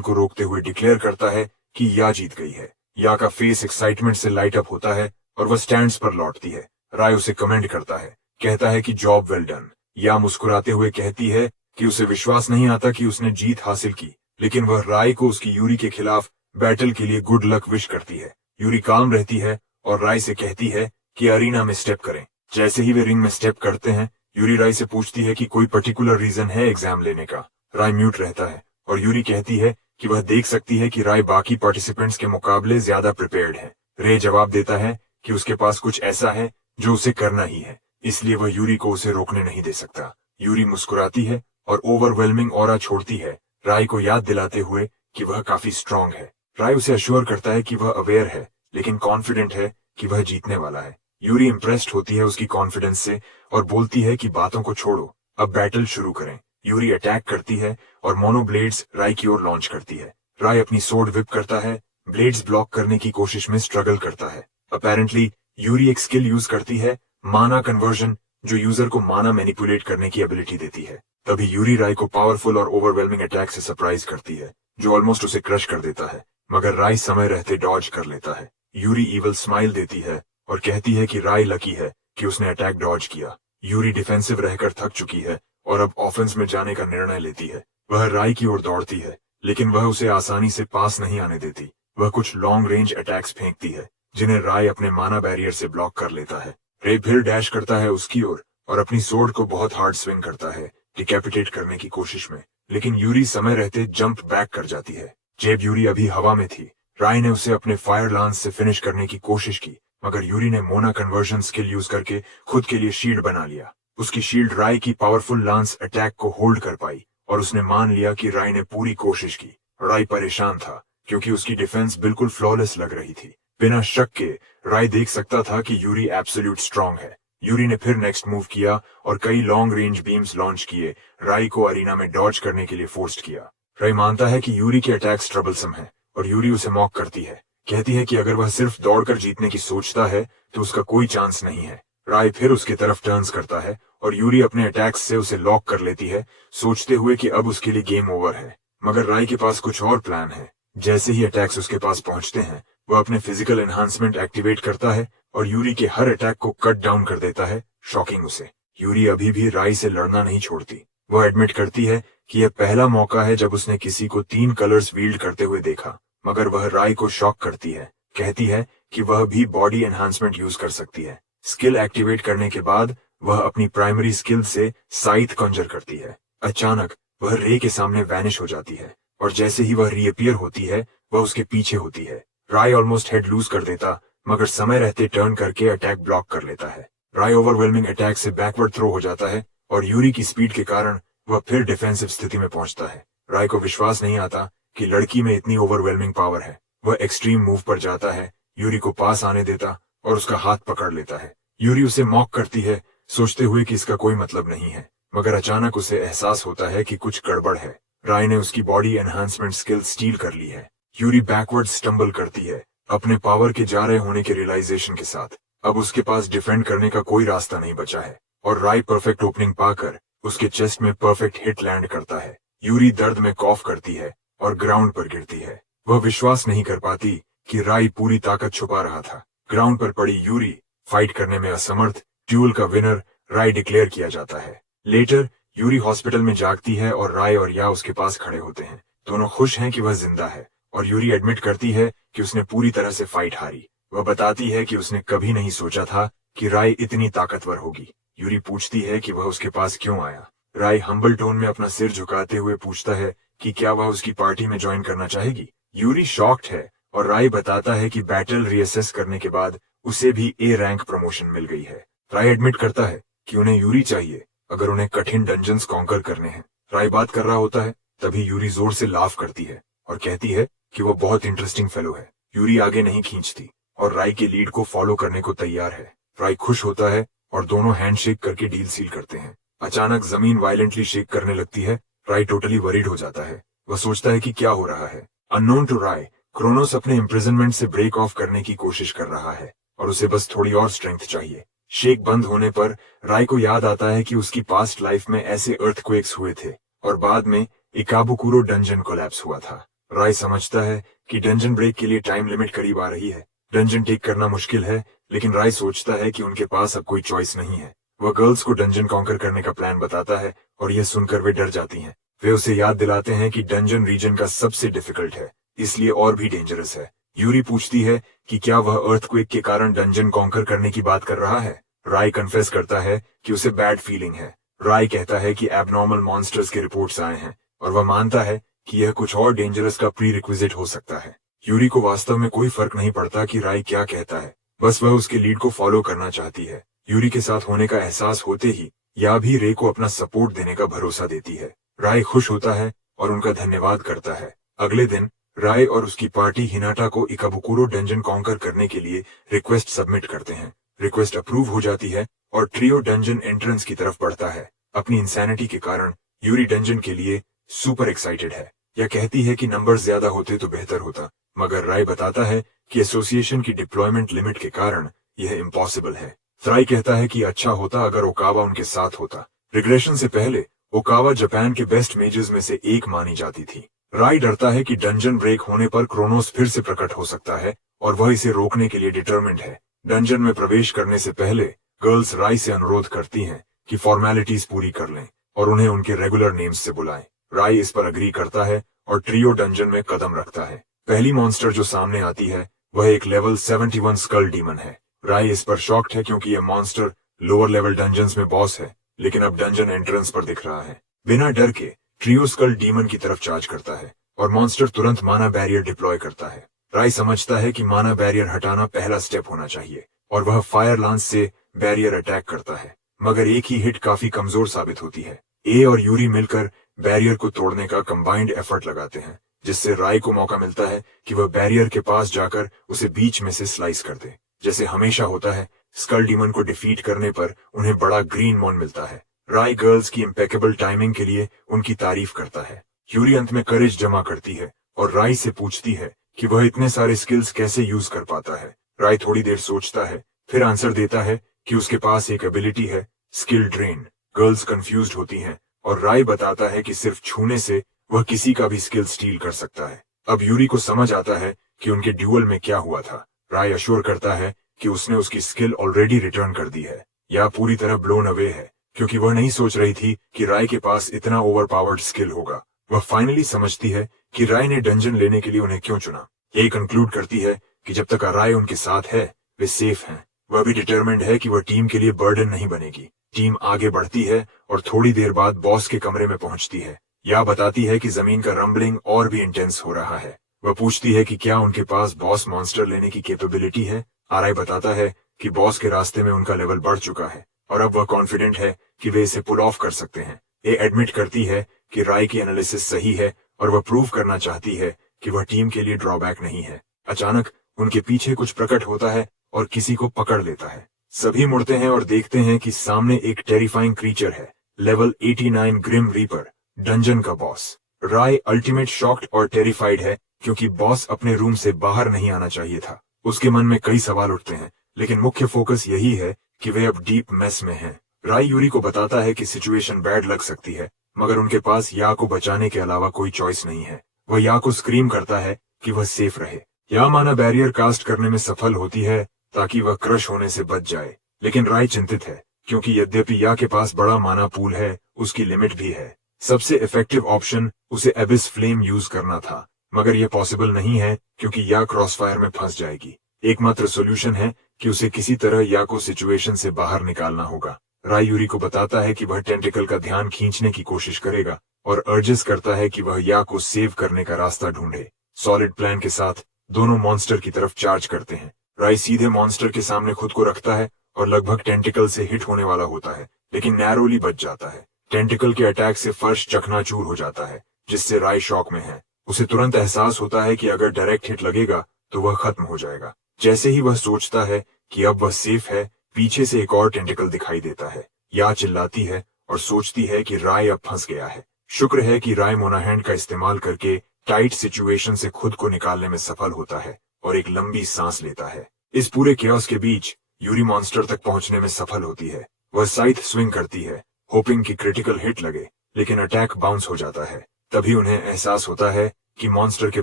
को रोकते हुए डिक्लेयर करता है कि या जीत गई है। या का फेस एक्साइटमेंट से लाइट अप होता है और वह स्टैंड्स पर लौटती है। राय उसे कमेंट करता है, कहता है कि जॉब वेल डन। या मुस्कुराते हुए कहती है कि उसे विश्वास नहीं आता कि उसने जीत हासिल की, लेकिन वह राय को उसकी यूरी के खिलाफ बैटल के लिए गुड लक विश करती है। यूरी काम रहती है और राय से कहती है कि अरीना में स्टेप करें। जैसे ही वे रिंग में स्टेप करते हैं, यूरी राय से पूछती है कि कोई पर्टिकुलर रीजन है एग्जाम लेने का। राय म्यूट रहता है और यूरी कहती है कि वह देख सकती है कि राय बाकी पार्टिसिपेंट्स के मुकाबले ज्यादा प्रिपेयर्ड है। रे जवाब देता है कि उसके पास कुछ ऐसा है जो उसे करना ही है, इसलिए वह यूरी को उसे रोकने नहीं दे सकता। यूरी मुस्कुराती है और ओवरवेलमिंग ऑरा छोड़ती है, राय को याद दिलाते हुए कि वह काफी स्ट्रांग है। राय उसे अश्योर करता है कि वह अवेयर है, लेकिन कॉन्फिडेंट है कि वह जीतने वाला है। यूरी इम्प्रेस्ड होती है उसकी कॉन्फिडेंस से और बोलती है कि बातों को छोड़ो, अब बैटल शुरू करें। यूरी अटैक करती है और मोनो ब्लेड्स राय की ओर लॉन्च करती है। राय अपनी सोर्ड विप करता है, ब्लेड्स ब्लॉक करने की कोशिश में स्ट्रगल करता है। अपेरेंटली यूरी एक स्किल यूज करती है, माना कन्वर्जन, जो यूजर को माना मैनिपुलेट करने की एबिलिटी देती है। तभी यूरी राय को पावरफुल और ओवरवेलमिंग अटैक से सरप्राइज करती है, जो ऑलमोस्ट उसे क्रश कर देता है, मगर राय समय रहते डॉज कर लेता है। यूरी इवल स्माइल देती है और कहती है कि राय लकी है कि उसने अटैक डॉज किया। यूरी डिफेंसिव रहकर थक चुकी है और अब ऑफेंस में जाने का निर्णय लेती है। वह राय की ओर दौड़ती है, लेकिन वह उसे आसानी से पास नहीं आने देती। वह कुछ लॉन्ग रेंज अटैक्स फेंकती है, जिन्हें राय अपने माना बैरियर से ब्लॉक कर लेता है। रे फिर डैश करता है उसकी ओर और अपनी सोर्ड को बहुत हार्ड स्विंग करता है, डिकैपिटेट करने की कोशिश में, लेकिन यूरी समय रहते जंप बैक कर जाती है। जेब यूरी अभी हवा में थी। राय ने उसे अपने फायर लांस से फिनिश करने की कोशिश की, मगर यूरी ने मोना कन्वर्जन स्किल यूज करके खुद के लिए शील्ड बना लिया। उसकी शील्ड राय की पावरफुल लांस अटैक को होल्ड कर पाई और उसने मान लिया कि राय ने पूरी कोशिश की। राय परेशान था क्योंकि उसकी डिफेंस बिल्कुल फ्लॉलेस लग रही थी। बिना शक के राय देख सकता था कि यूरी एब्सोल्यूट स्ट्रांग है। यूरी ने फिर नेक्स्ट मूव किया और कई लॉन्ग रेंज बीम्स लॉन्च किए, राय को अरीना में डॉज करने के लिए फोर्स्ड किया। राय मानता है कि यूरी के अटैक्स ट्रबलसम है और यूरी उसे मॉक करती है, कहती है कि अगर वह सिर्फ दौड़कर जीतने की सोचता है तो उसका कोई चांस नहीं है। राय फिर उसकी तरफ टर्न्स करता है और यूरी अपने अटैक्स से उसे लॉक कर लेती है, सोचते हुए कि अब उसके लिए गेम ओवर है। मगर राय के पास कुछ और प्लान है। जैसे ही अटैक्स उसके पास पहुंचते हैं, वह अपने फिजिकल एनहांसमेंट एक्टिवेट करता है और यूरी के हर अटैक को कट डाउन कर देता है, शॉकिंग उसे। यूरी अभी भी राय से लड़ना नहीं छोड़ती। वह एडमिट करती है कि यह पहला मौका है जब उसने किसी को 3 कलर्स वील्ड करते हुए देखा, मगर वह राय को शॉक करती है, कहती है कि वह भी बॉडी एनहांसमेंट यूज कर सकती है। स्किल एक्टिवेट करने के बाद वह अपनी प्राइमरी स्किल से साइथ कॉन्जर करती है। अचानक वह रे के सामने वैनिश हो जाती है और जैसे ही वह रीअपियर होती है, वह उसके पीछे होती है। राय ऑलमोस्ट हेड लूज कर देता, मगर समय रहते टर्न करके अटैक ब्लॉक कर लेता है। राय ओवरवेलमिंग अटैक से बैकवर्ड थ्रो हो जाता है और यूरी की स्पीड के कारण वह फिर डिफेंसिव स्थिति में पहुंचता है। राय को विश्वास नहीं आता कि लड़की में इतनी ओवरवेलमिंग पावर है। वह एक्सट्रीम मूव पर जाता है, यूरी को पास आने देता और उसका हाथ पकड़ लेता है। यूरी उसे मॉक करती है, सोचते हुए कि इसका कोई मतलब नहीं है, मगर अचानक उसे एहसास होता है कि कुछ गड़बड़ है। राय ने उसकी बॉडी एनहांसमेंट स्किल स्टील कर ली है। यूरी बैकवर्ड स्टंबल करती है, अपने पावर के जा रहे होने के रियलाइजेशन के साथ। अब उसके पास डिफेंड करने का कोई रास्ता नहीं बचा है और राय परफेक्ट ओपनिंग पाकर उसके चेस्ट में परफेक्ट हिट लैंड करता है। यूरी दर्द में कॉफ करती है और ग्राउंड पर गिरती है। वह विश्वास नहीं कर पाती कि राय पूरी ताकत छुपा रहा था। ग्राउंड पर पड़ी यूरी फाइट करने में असमर्थ, ड्यूल का विनर राय डिक्लेयर किया जाता है। लेटर यूरी हॉस्पिटल में जागती है और राय और या उसके पास खड़े होते हैं। दोनों खुश हैं कि वह जिंदा है और यूरी एडमिट करती है कि उसने पूरी तरह से फाइट हारी। वह बताती है कि उसने कभी नहीं सोचा था कि राय इतनी ताकतवर होगी। यूरी पूछती है कि वह उसके पास क्यों आया। राय हम्बल टोन में अपना सिर झुकाते हुए पूछता है कि क्या वह उसकी पार्टी में ज्वाइन करना चाहेगी। यूरी शॉक्ड है और राय बताता है कि बैटल रीअसेस करने के बाद उसे भी ए रैंक प्रमोशन मिल गई है। राय एडमिट करता है कि उन्हें यूरी चाहिए अगर उन्हें कठिन डंजन्स कॉन्कर करने हैं। राय बात कर रहा होता है, तभी यूरी जोर से लाफ करती है और कहती है कि वो बहुत इंटरेस्टिंग फेलो है। यूरी आगे नहीं खींचती और राय के लीड को फॉलो करने को तैयार है। राय खुश होता है और दोनों हैंडशेक करके डील सील करते हैं। अचानक जमीन वायलेंटली शेक करने लगती है। राय टोटली वरीड हो जाता है। वह सोचता है कि क्या हो रहा है। अननोन टू राय, क्रोनोस अपने इम्प्रिजनमेंट से ब्रेक ऑफ करने की कोशिश कर रहा है। और उसे बस थोड़ी और स्ट्रेंथ चाहिए। शेक बंद होने पर राय को याद आता है कि उसकी पास्ट लाइफ में ऐसे अर्थक्वेक्स हुए थे और बाद में इकाबुकुरो डंजन कोलैप्स हुआ था। राय समझता है कि डंजन ब्रेक के लिए टाइम लिमिट करीब आ रही है। डंजन टेक करना मुश्किल है, लेकिन राय सोचता है कि उनके पास अब कोई चॉइस नहीं है। वह गर्ल्स को डंजन कॉन्कर करने का प्लान बताता है और यह सुनकर वे डर जाती हैं। वे उसे याद दिलाते हैं कि डंजन रीजन का सबसे डिफिकल्ट है, इसलिए और भी डेंजरस है। यूरी पूछती है कि क्या वह अर्थक्वेक के कारण डंजन कॉन्कर करने की बात कर रहा है। राय कन्फेस करता है कि उसे बैड फीलिंग है। राय कहता है कि एबनॉर्मल मॉन्स्टर्स के रिपोर्ट्स आए हैं और वह मानता है कि यह कुछ और डेंजरस का प्री रिक्विजिट हो सकता है। यूरी को वास्तव में कोई फर्क नहीं पड़ता कि राय क्या कहता है, बस वह उसके लीड को फॉलो करना चाहती है। यूरी के साथ होने का एहसास होते ही या भी रे को अपना सपोर्ट देने का भरोसा देती है। राय खुश होता है और उनका धन्यवाद करता है। अगले दिन राय और उसकी पार्टी हिनाटा को इकाबुकुरो डंजन कॉन्कर करने के लिए रिक्वेस्ट सबमिट करते हैं। रिक्वेस्ट अप्रूव हो जाती है और ट्रियो डंजन एंट्रेंस की तरफ बढ़ता है। अपनी इंसैनिटी के कारण यूरी डंजन के लिए सुपर एक्साइटेड है। यह कहती है कि नंबर ज्यादा होते तो बेहतर होता, मगर राय बताता है कि एसोसिएशन की डिप्लॉयमेंट लिमिट के कारण यह इम्पॉसिबल है। राय कहता है कि अच्छा होता अगर ओकावा उनके साथ होता। रिग्रेशन से पहले ओकावा जापान के बेस्ट मेजर्स में से एक मानी जाती थी। राय डरता है कि डंजन ब्रेक होने पर क्रोनोस फिर से प्रकट हो सकता है और वह इसे रोकने के लिए डिटरमिन्ड है। डंजन में प्रवेश करने से पहले गर्ल्स राय से अनुरोध करती हैं कि फॉर्मेलिटीज पूरी कर लें और उन्हें उनके रेगुलर नेम्स से बुलाएं। राय इस पर अग्री करता है और ट्रियो डंजन में कदम रखता है। पहली मॉन्स्टर जो सामने आती है वह एक लेवल 71 स्कल डीमन है। राय इस पर शॉक्ड है क्योंकि यह मॉन्स्टर लोअर लेवल डंजन्स में बॉस है, लेकिन अब डंजन एंट्रेंस पर दिख रहा है। बिना डर के ट्रियो स्कल डीमन की तरफ चार्ज करता है और मॉन्स्टर तुरंत माना बैरियर डिप्लॉय करता है। राय समझता है कि माना बैरियर हटाना पहला स्टेप होना चाहिए और वह फायर लांस से बैरियर अटैक करता है, मगर एक ही हिट काफी कमजोर साबित होती है। ए और यूरी मिलकर बैरियर को तोड़ने का कंबाइंड एफर्ट लगाते हैं, जिससे राय को मौका मिलता है कि वह बैरियर के पास जाकर उसे बीच में से स्लाइस कर दे। जैसे हमेशा होता है, स्कल डीमन को डिफीट करने पर उन्हें बड़ा ग्रीन मॉन मिलता है। राय गर्ल्स की इम्पेकेबल टाइमिंग के लिए उनकी तारीफ करता है। यूरी अंत में करेज जमा करती है और राय से पूछती है कि वह इतने सारे स्किल्स कैसे यूज कर पाता है। राय थोड़ी देर सोचता है, फिर आंसर देता है कि उसके पास एक एबिलिटी है, स्किल ड्रेन। गर्ल्स कंफ्यूज्ड होती हैं और राय बताता है कि सिर्फ छूने से वह किसी का भी स्किल स्टील कर सकता है। अब यूरी को समझ आता है कि उनके ड्यूअल में क्या हुआ था। राय अश्योर करता है कि उसने उसकी स्किल ऑलरेडी रिटर्न कर दी है या पूरी तरह ब्लोन अवे है, क्योंकि वह नहीं सोच रही थी कि राय के पास इतना ओवरपावर्ड स्किल होगा। वह फाइनली समझती है कि राय ने डंजन लेने के लिए उन्हें क्यों चुना। यही कंक्लूड करती है कि जब तक राय उनके साथ है वे सेफ हैं। वह भी डिटरमिन्ड है कि वह टीम के लिए बर्डन नहीं बनेगी। टीम आगे बढ़ती है और थोड़ी देर बाद बॉस के कमरे में पहुंचती है। यह बताती है कि जमीन का रंबलिंग और भी इंटेंस हो रहा है। वह पूछती है कि क्या उनके पास बॉस मॉन्स्टर लेने की कैपेबिलिटी है। राय बताता है कि बॉस के रास्ते में उनका लेवल बढ़ चुका है और अब वह कॉन्फिडेंट है कि वे इसे पुल ऑफ कर सकते हैं। ये एडमिट करती है कि राय की एनालिसिस सही है और वह प्रूव करना चाहती है कि वह टीम के लिए ड्रॉबैक नहीं है। अचानक उनके पीछे कुछ प्रकट होता है और किसी को पकड़ लेता है। सभी मुड़ते हैं और देखते हैं कि सामने एक टेरिफाइंग क्रीचर है, लेवल 89 ग्रिम रीपर, डंजन का बॉस। राय अल्टीमेट शॉक्ड और टेरिफाइड है क्योंकि बॉस अपने रूम से बाहर नहीं आना चाहिए था। उसके मन में कई सवाल उठते हैं, लेकिन मुख्य फोकस यही है कि वे अब डीप मेस में हैं। राय यूरी को बताता है कि सिचुएशन बैड लग सकती है, मगर उनके पास या को बचाने के अलावा कोई चॉइस नहीं है। वह या को स्क्रीम करता है कि वह सेफ रहे। या माना बैरियर कास्ट करने में सफल होती है ताकि वह क्रश होने से बच जाए, लेकिन राय चिंतित है क्योंकि यद्यपि या के पास बड़ा माना पूल है, उसकी लिमिट भी है। सबसे इफेक्टिव ऑप्शन उसे एबिस फ्लेम यूज करना था, मगर यह पॉसिबल नहीं है क्योंकि या क्रॉसफायर में फंस जाएगी। एकमात्र सोल्यूशन है कि उसे किसी तरह या को सिचुएशन से बाहर निकालना होगा। राय यूरी को बताता है कि वह टेंटिकल का ध्यान खींचने की कोशिश करेगा और अर्जेस करता है कि वह या को सेव करने का रास्ता ढूंढे। सॉलिड प्लान के साथ दोनों मॉन्स्टर की तरफ चार्ज करते हैं। राय सीधे मॉन्स्टर के सामने खुद को रखता है और लगभग टेंटिकल से हिट होने वाला होता है, लेकिन नैरोली बच जाता है। टेंटिकल के अटैक से फर्श चकनाचूर हो जाता है, जिससे राय शॉक में है। उसे तुरंत एहसास होता है कि अगर डायरेक्ट हिट लगेगा तो वह खत्म हो जाएगा। जैसे ही वह सोचता है कि अब वह सेफ है, पीछे से एक और टेंटिकल दिखाई देता है। या चिल्लाती है और सोचती है कि राय अब फंस गया है। शुक्र है कि राय मोनाहैंड का इस्तेमाल करके टाइट सिचुएशन से खुद को निकालने में सफल होता है और एक लंबी सांस लेता है। इस पूरे केओस के बीच यूरी मॉन्स्टर तक पहुंचने में सफल होती है। वह साइथ स्विंग करती है, होपिंग कि क्रिटिकल हिट लगे, लेकिन अटैक बाउंस हो जाता है। तभी उन्हें एहसास होता है कि मॉन्स्टर के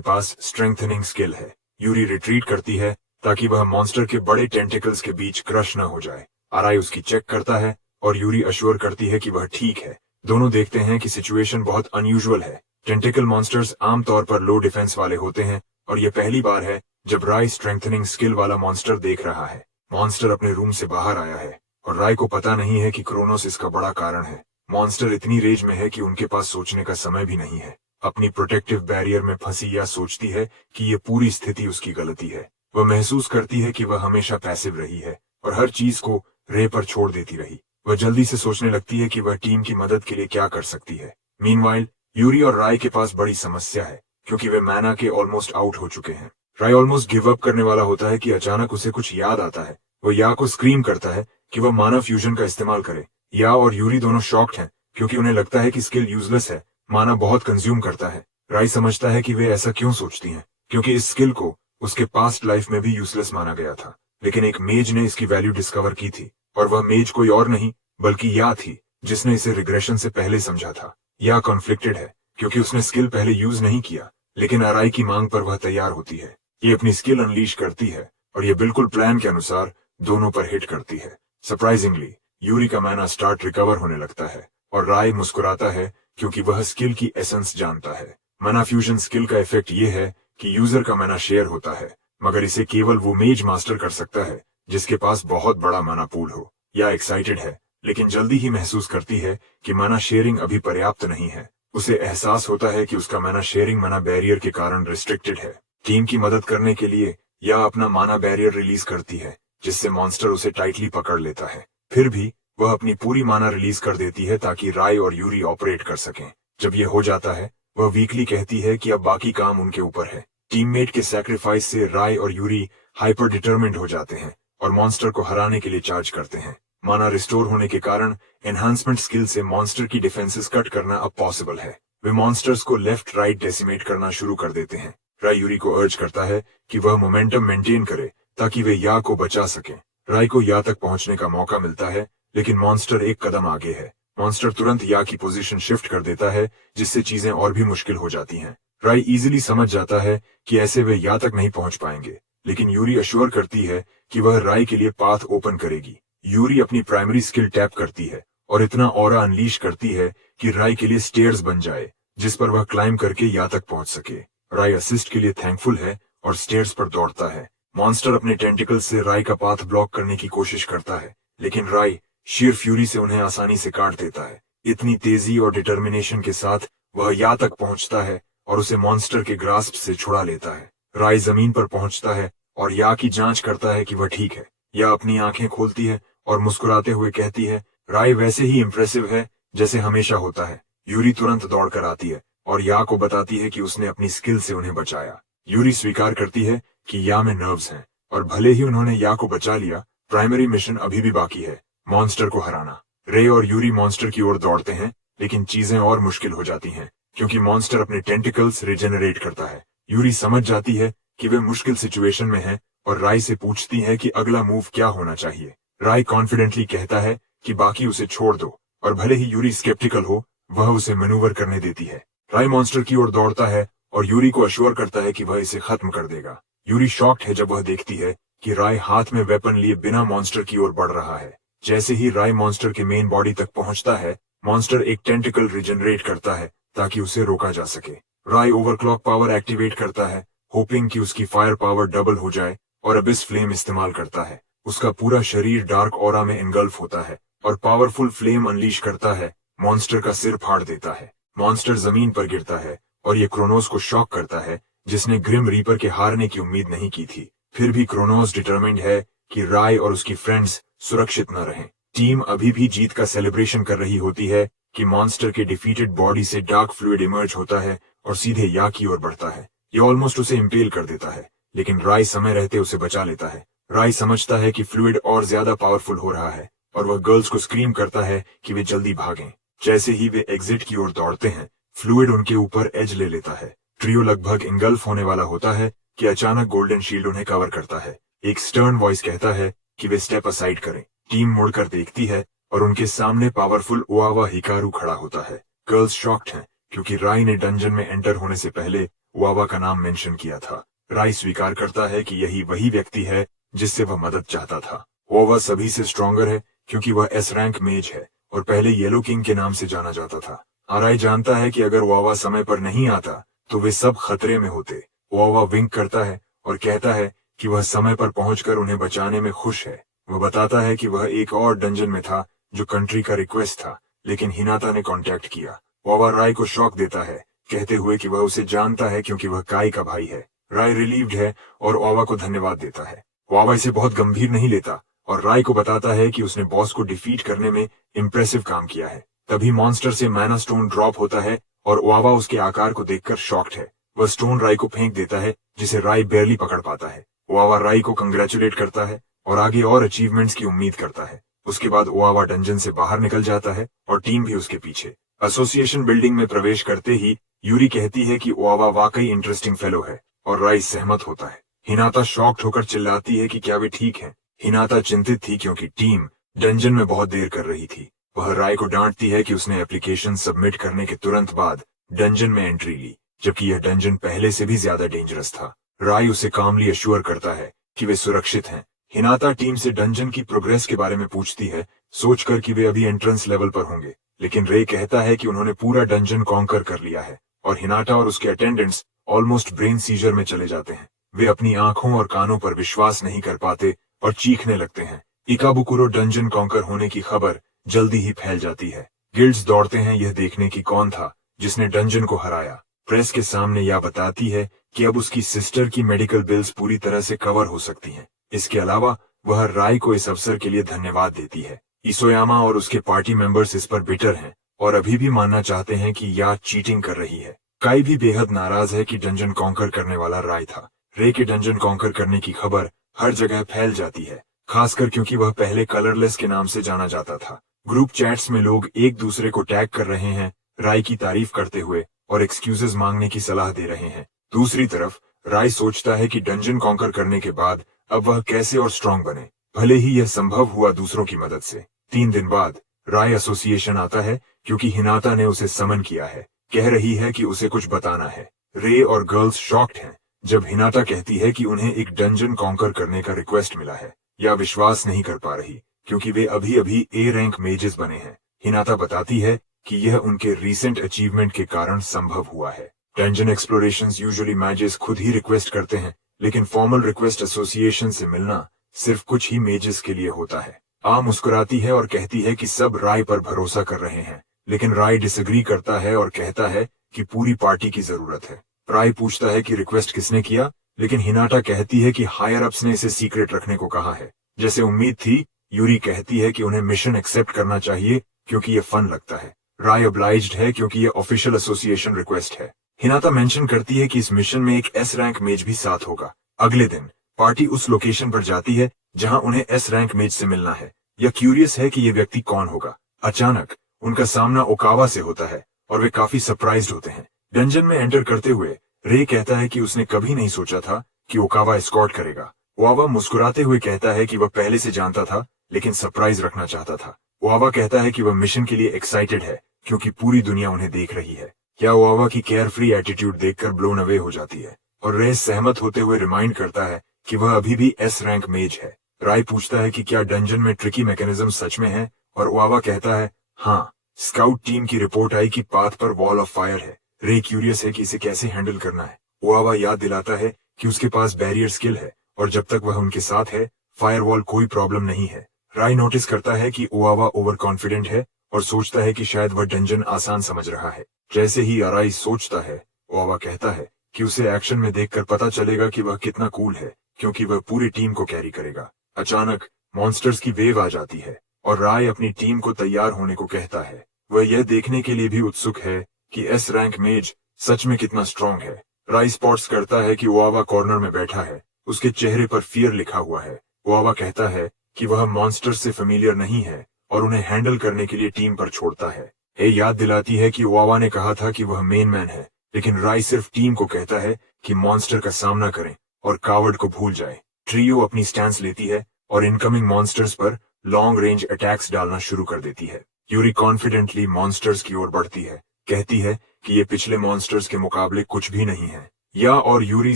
पास स्ट्रेंथनिंग स्किल है। यूरी रिट्रीट करती है ताकि वह मॉन्स्टर के बड़े टेंटिकल्स के बीच क्रश न हो जाए। आराई उसकी चेक करता है और यूरी अश्योर करती है कि वह ठीक है। दोनों देखते हैं कि सिचुएशन बहुत अनयूजुअल है। टेंटिकल मॉन्स्टर्स आमतौर पर लो डिफेंस वाले होते हैं और यह पहली बार है जब राय स्ट्रेंथनिंग स्किल वाला मॉन्स्टर देख रहा है। मॉन्स्टर अपने रूम से बाहर आया है और राय को पता नहीं है कि क्रोनोस इसका बड़ा कारण है। मॉन्स्टर इतनी रेज में है कि उनके पास सोचने का समय भी नहीं है। अपनी प्रोटेक्टिव बैरियर में फंसी या सोचती है कि ये पूरी स्थिति उसकी गलती है। वह महसूस करती है कि वह हमेशा पैसिव रही है और हर चीज को रे पर छोड़ देती रही। वह जल्दी से सोचने लगती है कि वह टीम की मदद के लिए क्या कर सकती है। मीनवाइल यूरी और राय के पास बड़ी समस्या है क्योंकि वे मैना के ऑलमोस्ट आउट हो चुके हैं। राय ऑलमोस्ट गिव अप करने वाला होता है कि अचानक उसे कुछ याद आता है। वह या को स्क्रीम करता है कि वह माना फ्यूजन का इस्तेमाल करे। या और यूरी दोनों शॉक्ड हैं क्योंकि उन्हें लगता है कि स्किल यूजलेस है। माना बहुत कंज्यूम करता है। राय समझता है कि वे ऐसा क्यों सोचती हैं, क्योंकि इस स्किल को उसके पास्ट लाइफ में भी यूजलेस माना गया था। लेकिन एक मेज ने इसकी वैल्यू डिस्कवर की थी और वह मेज कोई और नहीं बल्कि या थी, जिसने इसे रिग्रेशन से पहले समझा था। या कॉन्फ्लिक्टेड है क्योंकि उसने स्किल पहले यूज नहीं किया, लेकिन आराई की मांग पर वह तैयार होती है। ये अपनी स्किल अनलीश करती है और ये बिल्कुल प्लान के अनुसार दोनों पर हिट करती है। सरप्राइजिंगली यूरी का मैना स्टार्ट रिकवर होने लगता है और राय मुस्कुराता है क्योंकि वह स्किल की एसेंस जानता है। मैना फ्यूजन स्किल का इफेक्ट ये है कि यूजर का मैना शेयर होता है, मगर इसे केवल वो मेज मास्टर कर सकता है जिसके पास बहुत बड़ा मैना पूल हो। या एक्साइटेड है, लेकिन जल्दी ही महसूस करती है कि मैना शेयरिंग अभी पर्याप्त नहीं है। उसे एहसास होता है कि उसका मैना शेयरिंग मैना बैरियर के कारण रिस्ट्रिक्टेड है। टीम की मदद करने के लिए या अपना माना बैरियर रिलीज करती है, जिससे मॉन्स्टर उसे टाइटली पकड़ लेता है। फिर भी वह अपनी पूरी माना रिलीज कर देती है ताकि राय और यूरी ऑपरेट कर सकें। जब यह हो जाता है, वह वीकली कहती है कि अब बाकी काम उनके ऊपर है। टीममेट के सैक्रिफाइस से राय और यूरी हाइपर डिटरमिन्ड हो जाते हैं और मॉन्स्टर को हराने के लिए चार्ज करते हैं। माना रिस्टोर होने के कारण एनहांसमेंट स्किल से मॉन्स्टर की डिफेंसेस कट करना अब पॉसिबल है। वे मॉन्स्टर्स को लेफ्ट राइट डेसिमेट करना शुरू कर देते हैं। राय यूरी को अर्ज करता है कि वह मोमेंटम मेंटेन करे ताकि वे या को बचा सकें। राय को या तक पहुंचने का मौका मिलता है, लेकिन मॉन्स्टर एक कदम आगे है। मॉन्स्टर तुरंत या की पोजीशन शिफ्ट कर देता है, जिससे चीजें और भी मुश्किल हो जाती हैं। राय इजीली समझ जाता है कि ऐसे वे या तक नहीं पहुंच पाएंगे, लेकिन यूरी अश्योर करती है कि वह राय के लिए पाथ ओपन करेगी। यूरी अपनी प्राइमरी स्किल टैप करती है और इतना ऑरा अनलीश करती है कि राय के लिए स्टेयर्स बन जाए, जिस पर वह क्लाइम करके या तक पहुंच सके। राय असिस्ट के लिए थैंकफुल है और स्टेयर्स पर दौड़ता है। मॉन्स्टर अपने टेंटिकल्स से राय का पाथ ब्लॉक करने की कोशिश करता है, लेकिन राय शीर फ्यूरी से उन्हें आसानी से काट देता है। इतनी तेजी और डिटर्मिनेशन के साथ वह या तक पहुंचता है और उसे मॉन्स्टर के ग्रास्प से छुड़ा लेता है। राय जमीन पर पहुंचता है और या की जांच करता है कि वह ठीक है। या अपनी आंखें खोलती है और मुस्कुराते हुए कहती है, राय वैसे ही इंप्रेसिव है जैसे हमेशा होता है। यूरी तुरंत दौड़कर आती है और या को बताती है कि उसने अपनी स्किल से उन्हें बचाया। यूरी स्वीकार करती है कि या में नर्व्स हैं और भले ही उन्होंने या को बचा लिया, प्राइमरी मिशन अभी भी बाकी है, मॉन्स्टर को हराना। रे और यूरी मॉन्स्टर की ओर दौड़ते हैं, लेकिन चीजें और मुश्किल हो जाती हैं क्योंकि मॉन्स्टर अपने टेंटिकल्स रिजेनरेट करता है। यूरी समझ जाती है कि वे मुश्किल सिचुएशन में हैं और राय से पूछती है कि अगला मूव क्या होना चाहिए। राय कॉन्फिडेंटली कहता है कि बाकी उसे छोड़ दो, और भले ही यूरी स्केप्टिकल हो, वह उसे मैनूवर करने देती है। राय मॉन्स्टर की ओर दौड़ता है और यूरी को अश्योर करता है कि वह इसे खत्म कर देगा। यूरी शॉक्ड है जब वह देखती है कि राय हाथ में वेपन लिए बिना मॉन्स्टर की ओर बढ़ रहा है। जैसे ही राय मॉन्स्टर के मेन बॉडी तक पहुंचता है, मॉन्स्टर एक टेंटिकल रिजेनरेट करता है ताकि उसे रोका जा सके। राय ओवरक्लॉक पावर एक्टिवेट करता है, होपिंग कि उसकी फायर पावर डबल हो जाए, और अबिस फ्लेम इस्तेमाल करता है। उसका पूरा शरीर डार्क ऑरा में एंगल्फ होता है और पावरफुल फ्लेम अनलीश करता है, मॉन्स्टर का सिर फाड़ देता है। मॉन्स्टर जमीन पर गिरता है और ये क्रोनोस को शॉक करता है, जिसने ग्रिम रीपर के हारने की उम्मीद नहीं की थी। फिर भी क्रोनोस डिटरमिन्ड है कि राय और उसकी फ्रेंड्स सुरक्षित न रहें। टीम अभी भी जीत का सेलिब्रेशन कर रही होती है कि मॉन्स्टर के डिफीटेड बॉडी से डार्क फ्लूइड इमर्ज होता है और सीधे या की ओर बढ़ता है। ये ऑलमोस्ट उसे इम्पेल कर देता है, लेकिन राय समय रहते उसे बचा लेता है। राय समझता है कि फ्लूइड और ज्यादा पावरफुल हो रहा है और वह गर्ल्स को स्क्रीम करता है कि वे जल्दी भागें। जैसे ही वे एग्जिट की ओर दौड़ते हैं, फ्लूइड उनके ऊपर एज ले लेता है। ट्रियो लगभग इंगल्फ होने वाला होता है कि अचानक गोल्डन शील्ड उन्हें कवर करता है। एक स्टर्न वॉइस कहता है कि वे स्टेप असाइड करें। टीम मुड़कर देखती है और उनके सामने पावरफुल ओआवा हिकारू खड़ा होता है। गर्ल्स शॉक्ड हैं क्योंकि राय ने डंजन में एंटर होने से पहले ओआवा का नाम मेंशन किया था। राय स्वीकार करता है कि यही वही व्यक्ति है जिससे वह मदद चाहता था। ओआवा सभी से स्ट्रॉन्गर है क्योंकि वह एस रैंक मेज है और पहले येलो किंग के नाम से जाना जाता था। राय जानता है कि अगर ओआवा समय पर नहीं आता तो वे सब खतरे में होते। ओआवा विंक करता है और कहता है कि वह समय पर पहुंचकर उन्हें बचाने में खुश है। वह बताता है कि वह एक और डंजन में था जो कंट्री का रिक्वेस्ट था, लेकिन हिनाता ने कांटेक्ट किया। ओआवा राय को शॉक देता है, कहते हुए कि वह उसे जानता है क्योंकि वह काई का भाई है। राय रिलीव्ड है और ओआवा को धन्यवाद देता है। ओआवा इसे बहुत गंभीर नहीं लेता और राय को बताता है कि उसने बॉस को डिफीट करने में इम्प्रेसिव काम किया है। तभी मॉन्स्टर से मैना स्टोन ड्रॉप होता है और ओआवा उसके आकार को देखकर शॉक्ड है। वह स्टोन राय को फेंक देता है जिसे राय बेरली पकड़ पाता है। ओआवा राय को कंग्रेचुलेट करता है और आगे और अचीवमेंट्स की उम्मीद करता है। उसके बाद ओआवा डंजन से बाहर निकल जाता है और टीम भी उसके पीछे। एसोसिएशन बिल्डिंग में प्रवेश करते ही यूरी कहती है कि ओआवा वाकई इंटरेस्टिंग फेलो है और राय सहमत होता है। हिनाता शॉक्ड होकर चिल्लाती है कि क्या वे ठीक हैं। हिनाता चिंतित थी क्योंकि टीम डंजन में बहुत देर कर रही थी। वह राय को डांटती है कि उसने एप्लीकेशन सबमिट करने के तुरंत बाद डंजन में एंट्री ली, जबकि यह डंजन पहले से भी ज्यादा डेंजरस था। राय उसे कामली एश्योर करता है कि वे सुरक्षित हैं। हिनाता टीम से डंजन की प्रोग्रेस के बारे में पूछती है, सोचकर कि वे अभी एंट्रेंस लेवल पर होंगे, लेकिन रे कहता है कि उन्होंने पूरा डंजन कॉन्कर कर लिया है और हिनाटा और उसके अटेंडेंट्स ऑलमोस्ट ब्रेन सीजर में चले जाते हैं। वे अपनी आंखों और कानों पर विश्वास नहीं कर पाते और चीखने लगते हैं। इकाबुकुरो डंजन कॉन्कर होने की खबर जल्दी ही फैल जाती है। गिल्ड्स दौड़ते हैं यह देखने की कौन था जिसने डंजन को हराया। प्रेस के सामने यह बताती है कि अब उसकी सिस्टर की मेडिकल बिल्स पूरी तरह से कवर हो सकती हैं। इसके अलावा वह राय को इस अवसर के लिए धन्यवाद देती है। इसोयामा और उसके पार्टी मेंबर्स इस पर बिटर हैं और अभी भी मानना चाहते हैं कि याद चीटिंग कर रही है। काई भी बेहद नाराज है कि डंजन कॉन्कर करने वाला राय था। रे के डंजन कॉन्कर करने की खबर हर जगह फैल जाती है, खासकर क्योंकि वह पहले कलरलेस के नाम से जाना जाता था। ग्रुप चैट्स में लोग एक दूसरे को टैग कर रहे हैं, राय की तारीफ करते हुए और एक्सक्यूजेस मांगने की सलाह दे रहे हैं। दूसरी तरफ राय सोचता है कि डंजन कॉन्कर करने के बाद अब वह कैसे और स्ट्रांग बने, भले ही यह संभव हुआ दूसरों की मदद से। 3 दिन बाद राय एसोसिएशन आता है क्योंकि हिनाता ने उसे समन किया है। कह रही है कि उसे कुछ बताना है। रे और गर्ल्स शॉक्ड हैं जब हिनाता कहती है कि उन्हें एक डंजन कॉन्कर करने का रिक्वेस्ट मिला है। या विश्वास नहीं कर पा रही क्योंकि वे अभी अभी ए रैंक मेजेस बने हैं। हिनाता बताती है कि यह उनके रीसेंट अचीवमेंट के कारण संभव हुआ है। डंजन एक्सप्लोरेशंस यूजुअली मैजेस खुद ही रिक्वेस्ट करते हैं, लेकिन फॉर्मल रिक्वेस्ट एसोसिएशन से मिलना सिर्फ कुछ ही मेजेस के लिए होता है। आ मुस्कुराती है और कहती है कि सब राय पर भरोसा कर रहे हैं, लेकिन राय डिसएग्री करता है और कहता है कि पूरी पार्टी की जरूरत है। राय पूछता है कि रिक्वेस्ट किसने किया, लेकिन हिनाटा कहती है कि हायर अप्स ने इसे सीक्रेट रखने को कहा है। जैसे उम्मीद थी, यूरी कहती है कि उन्हें मिशन एक्सेप्ट करना चाहिए क्योंकि ये फन लगता है। राय ऑब्लाइज्ड है क्योंकि ये ऑफिशियल एसोसिएशन रिक्वेस्ट है। हिनाता मेंशन करती है कि इस मिशन में एक एस रैंक मेज भी साथ होगा। अगले दिन पार्टी उस लोकेशन पर जाती है जहां उन्हें एस रैंक मेज से मिलना है। यह क्यूरियस है कि ये व्यक्ति कौन होगा। अचानक उनका सामना ओकावा से होता है और वे काफी सरप्राइज्ड होते हैं। डंजन में एंटर करते हुए रे कहता है कि उसने कभी नहीं सोचा था कि ओकावा एस्कॉर्ट करेगा। ओआवा मुस्कुराते हुए कहता है कि वह पहले से जानता था, लेकिन सरप्राइज रखना चाहता था। ओआवा कहता है कि वह मिशन के लिए एक्साइटेड है क्योंकि पूरी दुनिया उन्हें देख रही है। क्या ओआवा की केयर फ्री एटीट्यूड देखकर ब्लोन अवे हो जाती है और रे सहमत होते हुए रिमाइंड करता है कि वह अभी भी एस रैंक मेज है। राय पूछता है कि क्या डंजन में ट्रिकी मैकेनिज्म सच में है और ओआवा कहता है हाँ, स्काउट टीम की रिपोर्ट आई कि पाथ पर वॉल ऑफ फायर है। रे क्यूरियस है कि इसे कैसे हैंडल करना है। ओआवा याद दिलाता है कि उसके पास बैरियर स्किल है और जब तक वह उनके साथ है, फायरवॉल कोई प्रॉब्लम नहीं है। राय नोटिस करता है कि ओआवा ओवर कॉन्फिडेंट है और सोचता है कि शायद वह डंजन आसान समझ रहा है। जैसे ही अराई सोचता है, ओआवा कहता है कि उसे एक्शन में देखकर पता चलेगा कि वह कितना कूल है क्योंकि वह पूरी टीम को कैरी करेगा। अचानक मॉन्स्टर्स की वेव आ जाती है और राय अपनी टीम को तैयार होने को कहता है। वह यह देखने के लिए भी उत्सुक है कि एस रैंक मेज सच में कितना स्ट्रांग है। राय स्पॉट्स करता है कि ओआवा कॉर्नर में बैठा है। उसके चेहरे पर फियर लिखा हुआ है। ओआवा कहता है कि वह मॉन्स्टर से फेमिलियर नहीं है और उन्हें हैंडल करने के लिए टीम पर छोड़ता है। ये याद दिलाती है कि ओआवा ने कहा था कि वह मेन मैन है, लेकिन राय सिर्फ टीम को कहता है कि मॉन्स्टर का सामना करें और कावर्ड को भूल जाए। ट्रियो अपनी स्टैंस लेती है और इनकमिंग मॉन्स्टर्स पर लॉन्ग रेंज अटैक्स डालना शुरू कर देती है। यूरी कॉन्फिडेंटली मॉन्स्टर्स की ओर बढ़ती है, कहती है कि ये पिछले मॉन्स्टर्स के मुकाबले कुछ भी नहीं है। या और यूरी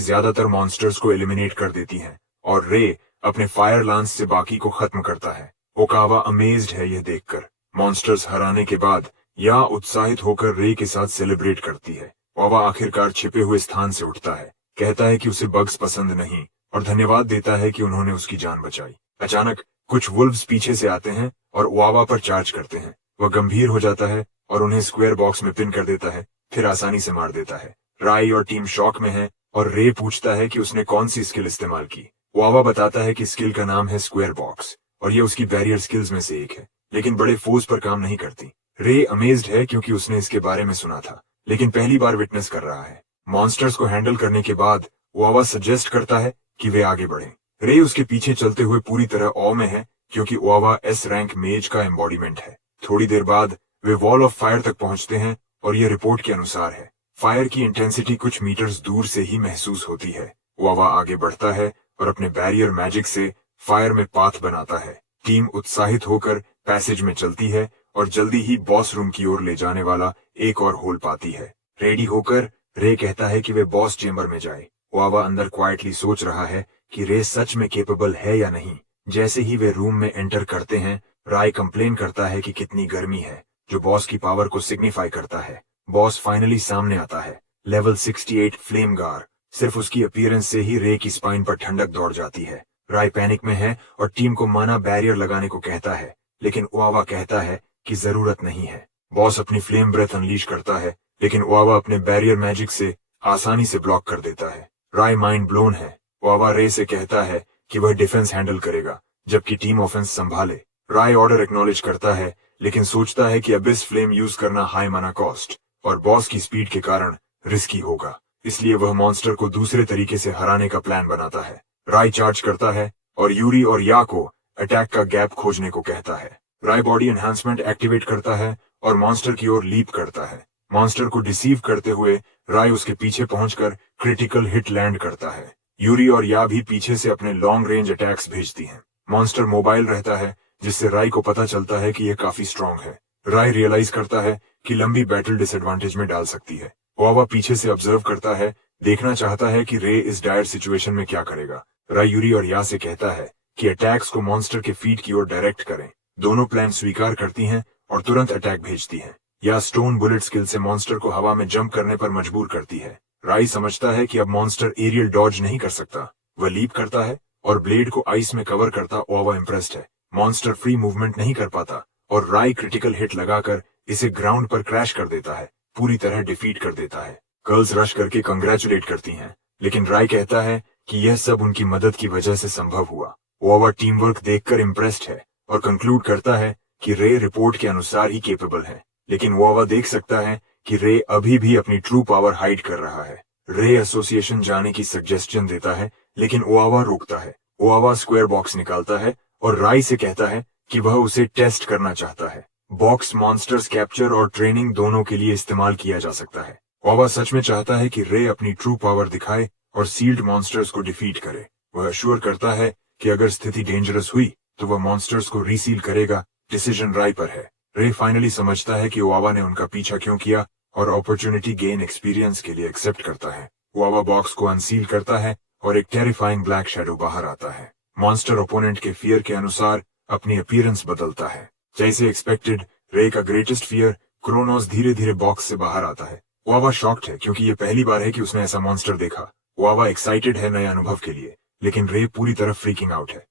ज्यादातर मॉन्स्टर्स को एलिमिनेट कर देती है और रे अपने फायर लांस से बाकी को खत्म करता है। ओकावा अमेज्ड है यह देखकर। मॉन्स्टर्स हराने के बाद या उत्साहित होकर रे के साथ सेलिब्रेट करती है। ओकावा आखिरकार छिपे हुए स्थान से उठता है, कहता है कि उसे बग्स पसंद नहीं और धन्यवाद देता है कि उन्होंने उसकी जान बचाई। अचानक कुछ वुल्व्स पीछे से आते हैं और ओकावा पर चार्ज करते हैं। वह गंभीर हो जाता है और उन्हें स्क्वायर बॉक्स में पिन कर देता है, फिर आसानी से मार देता है। राई और टीम शॉक में है और रे पूछता है कि उसने कौन सी स्किल इस्तेमाल की। ओकावा बताता है कि स्किल का नाम है स्क्वायर बॉक्स और ये उसकी बैरियर स्किल्स में से एक है, लेकिन बड़े फोर्स पर काम नहीं करती। रे अमेज्ड है क्योंकि उसने इसके बारे में सुना था, लेकिन पहली बार विटनेस कर रहा है। मॉन्स्टर्स को हैंडल करने के बाद ओकावा सजेस्ट करता है कि वे आगे बढ़ें। रे उसके पीछे चलते हुए पूरी तरह ऑ में है क्योंकि ओकावा एस रैंक मेज का एम्बॉडीमेंट है। थोड़ी देर बाद वे वॉल ऑफ फायर तक पहुंचते हैं और यह रिपोर्ट के अनुसार है। फायर की इंटेंसिटी कुछ मीटर्स दूर से ही महसूस होती है। ओकावा आगे बढ़ता है और अपने बैरियर मैजिक से फायर में पाथ बनाता है। टीम उत्साहित होकर पैसेज में चलती है और जल्दी ही बॉस रूम की ओर ले जाने वाला एक और होल पाती है। रेडी होकर रे कहता है कि वे बॉस चेंबर में जाए। ओकावा अंदर क्वाइटली सोच रहा है कि रे सच में केपेबल है या नहीं। जैसे ही वे रूम में एंटर करते हैं, राय कंप्लेन करता है कि कितनी गर्मी है, जो बॉस की पावर को सिग्निफाई करता है। बॉस फाइनली सामने आता है, लेवल 68 फ्लेम गार। सिर्फ उसकी अपीयरेंस से ही रे की स्पाइन पर ठंडक दौड़ जाती है। राय पैनिक में है और टीम को माना बैरियर लगाने को कहता है, लेकिन ओकावा कहता है कि जरूरत नहीं है। बॉस अपनी फ्लेम ब्रेथ अनलीश करता है, लेकिन ओकावा अपने बैरियर मैजिक से आसानी से ब्लॉक कर देता है। राय माइंड ब्लोन है। ओकावा रे से कहता है कि वह डिफेंस हैंडल करेगा, जबकि टीम ऑफेंस संभाले। राय ऑर्डर एक्नॉलेज करता है, लेकिन सोचता है कि अबिस फ्लेम यूज करना हाई माना कॉस्ट और बॉस की स्पीड के कारण रिस्की होगा, इसलिए वह मॉन्स्टर को दूसरे तरीके से हराने का प्लान बनाता है। राय चार्ज करता है और यूरी और या को अटैक का गैप खोजने को कहता है। राय बॉडी एनहांसमेंट एक्टिवेट करता है और मॉन्स्टर की ओर लीप करता है। मॉन्स्टर को डिसीव करते हुए राय उसके पीछे पहुंचकर क्रिटिकल हिट लैंड करता है। यूरी और या भी पीछे से अपने लॉन्ग रेंज अटैक्स भेजती हैं। मॉन्स्टर मोबाइल रहता है, जिससे राय को पता चलता है कि यह काफी स्ट्रांग है। राय रियलाइज करता है कि लंबी बैटल डिसएडवांटेज में डाल सकती है। ओकावा पीछे से ऑब्जर्व करता है, देखना चाहता है कि रे इस डायर सिचुएशन में क्या करेगा। राय यूरी और या से कहता है कि अटैक्स को मॉन्स्टर के फीट की ओर डायरेक्ट करें। दोनों प्लान स्वीकार करती हैं और तुरंत अटैक भेजती हैं। या स्टोन बुलेट स्किल से मॉन्स्टर को हवा में जंप करने पर मजबूर करती है। राय समझता है कि अब मॉन्स्टर एरियल डॉज नहीं कर सकता। वह लीप करता है और ब्लेड को आइस में कवर करता ओकावा इम्प्रेस्ड है। मॉन्स्टर फ्री मूवमेंट नहीं कर पाता और राय क्रिटिकल हिट लगाकर इसे ग्राउंड पर क्रैश कर देता है, पूरी तरह डिफीट कर देता है। गर्ल्स रश करके कंग्रेचुलेट करती हैं, लेकिन राय कहता है कि यह सब उनकी मदद की वजह से संभव हुआ। ओकावा टीम वर्क देखकर इम्प्रेस्ड है और कंक्लूड करता है कि रे रिपोर्ट के अनुसार ही केपेबल है, लेकिन ओकावा देख सकता है कि रे अभी भी अपनी ट्रू पावर हाइड कर रहा है। रे एसोसिएशन जाने की सजेशन देता है, लेकिन ओकावा रोकता है। ओकावा स्क्वायर बॉक्स निकालता है और राय से कहता है कि वह उसे टेस्ट करना चाहता है। बॉक्स मॉन्स्टर्स कैप्चर और ट्रेनिंग दोनों के लिए इस्तेमाल किया जा सकता है। ओकावा सच में चाहता है कि रे अपनी ट्रू पावर दिखाए और सील्ड मॉन्स्टर्स को डिफीट करे। वह अश्योर करता है कि अगर स्थिति डेंजरस हुई तो वह मॉन्स्टर्स को रीसील करेगा। डिसीजन राय पर है। रे फाइनली समझता है कि ओकावा ने उनका पीछा क्यों किया और अपॉर्चुनिटी गेन एक्सपीरियंस के लिए एक्सेप्ट करता है। ओकावा बॉक्स को अनसील करता है और एक टेरिफाइंग ब्लैक शैडो बाहर आता है। मॉन्स्टर ओपोनेंट के फियर के अनुसार अपनी अपीयरेंस बदलता है। जैसे एक्सपेक्टेड, रे का ग्रेटेस्ट फियर क्रोनोस धीरे धीरे बॉक्स से बाहर आता है। ओकावा शॉक्ड है क्योंकि ये पहली बार है कि उसने ऐसा मॉन्स्टर देखा। ओकावा एक्साइटेड है नए अनुभव के लिए, लेकिन रे पूरी तरह फ्रीकिंग आउट है।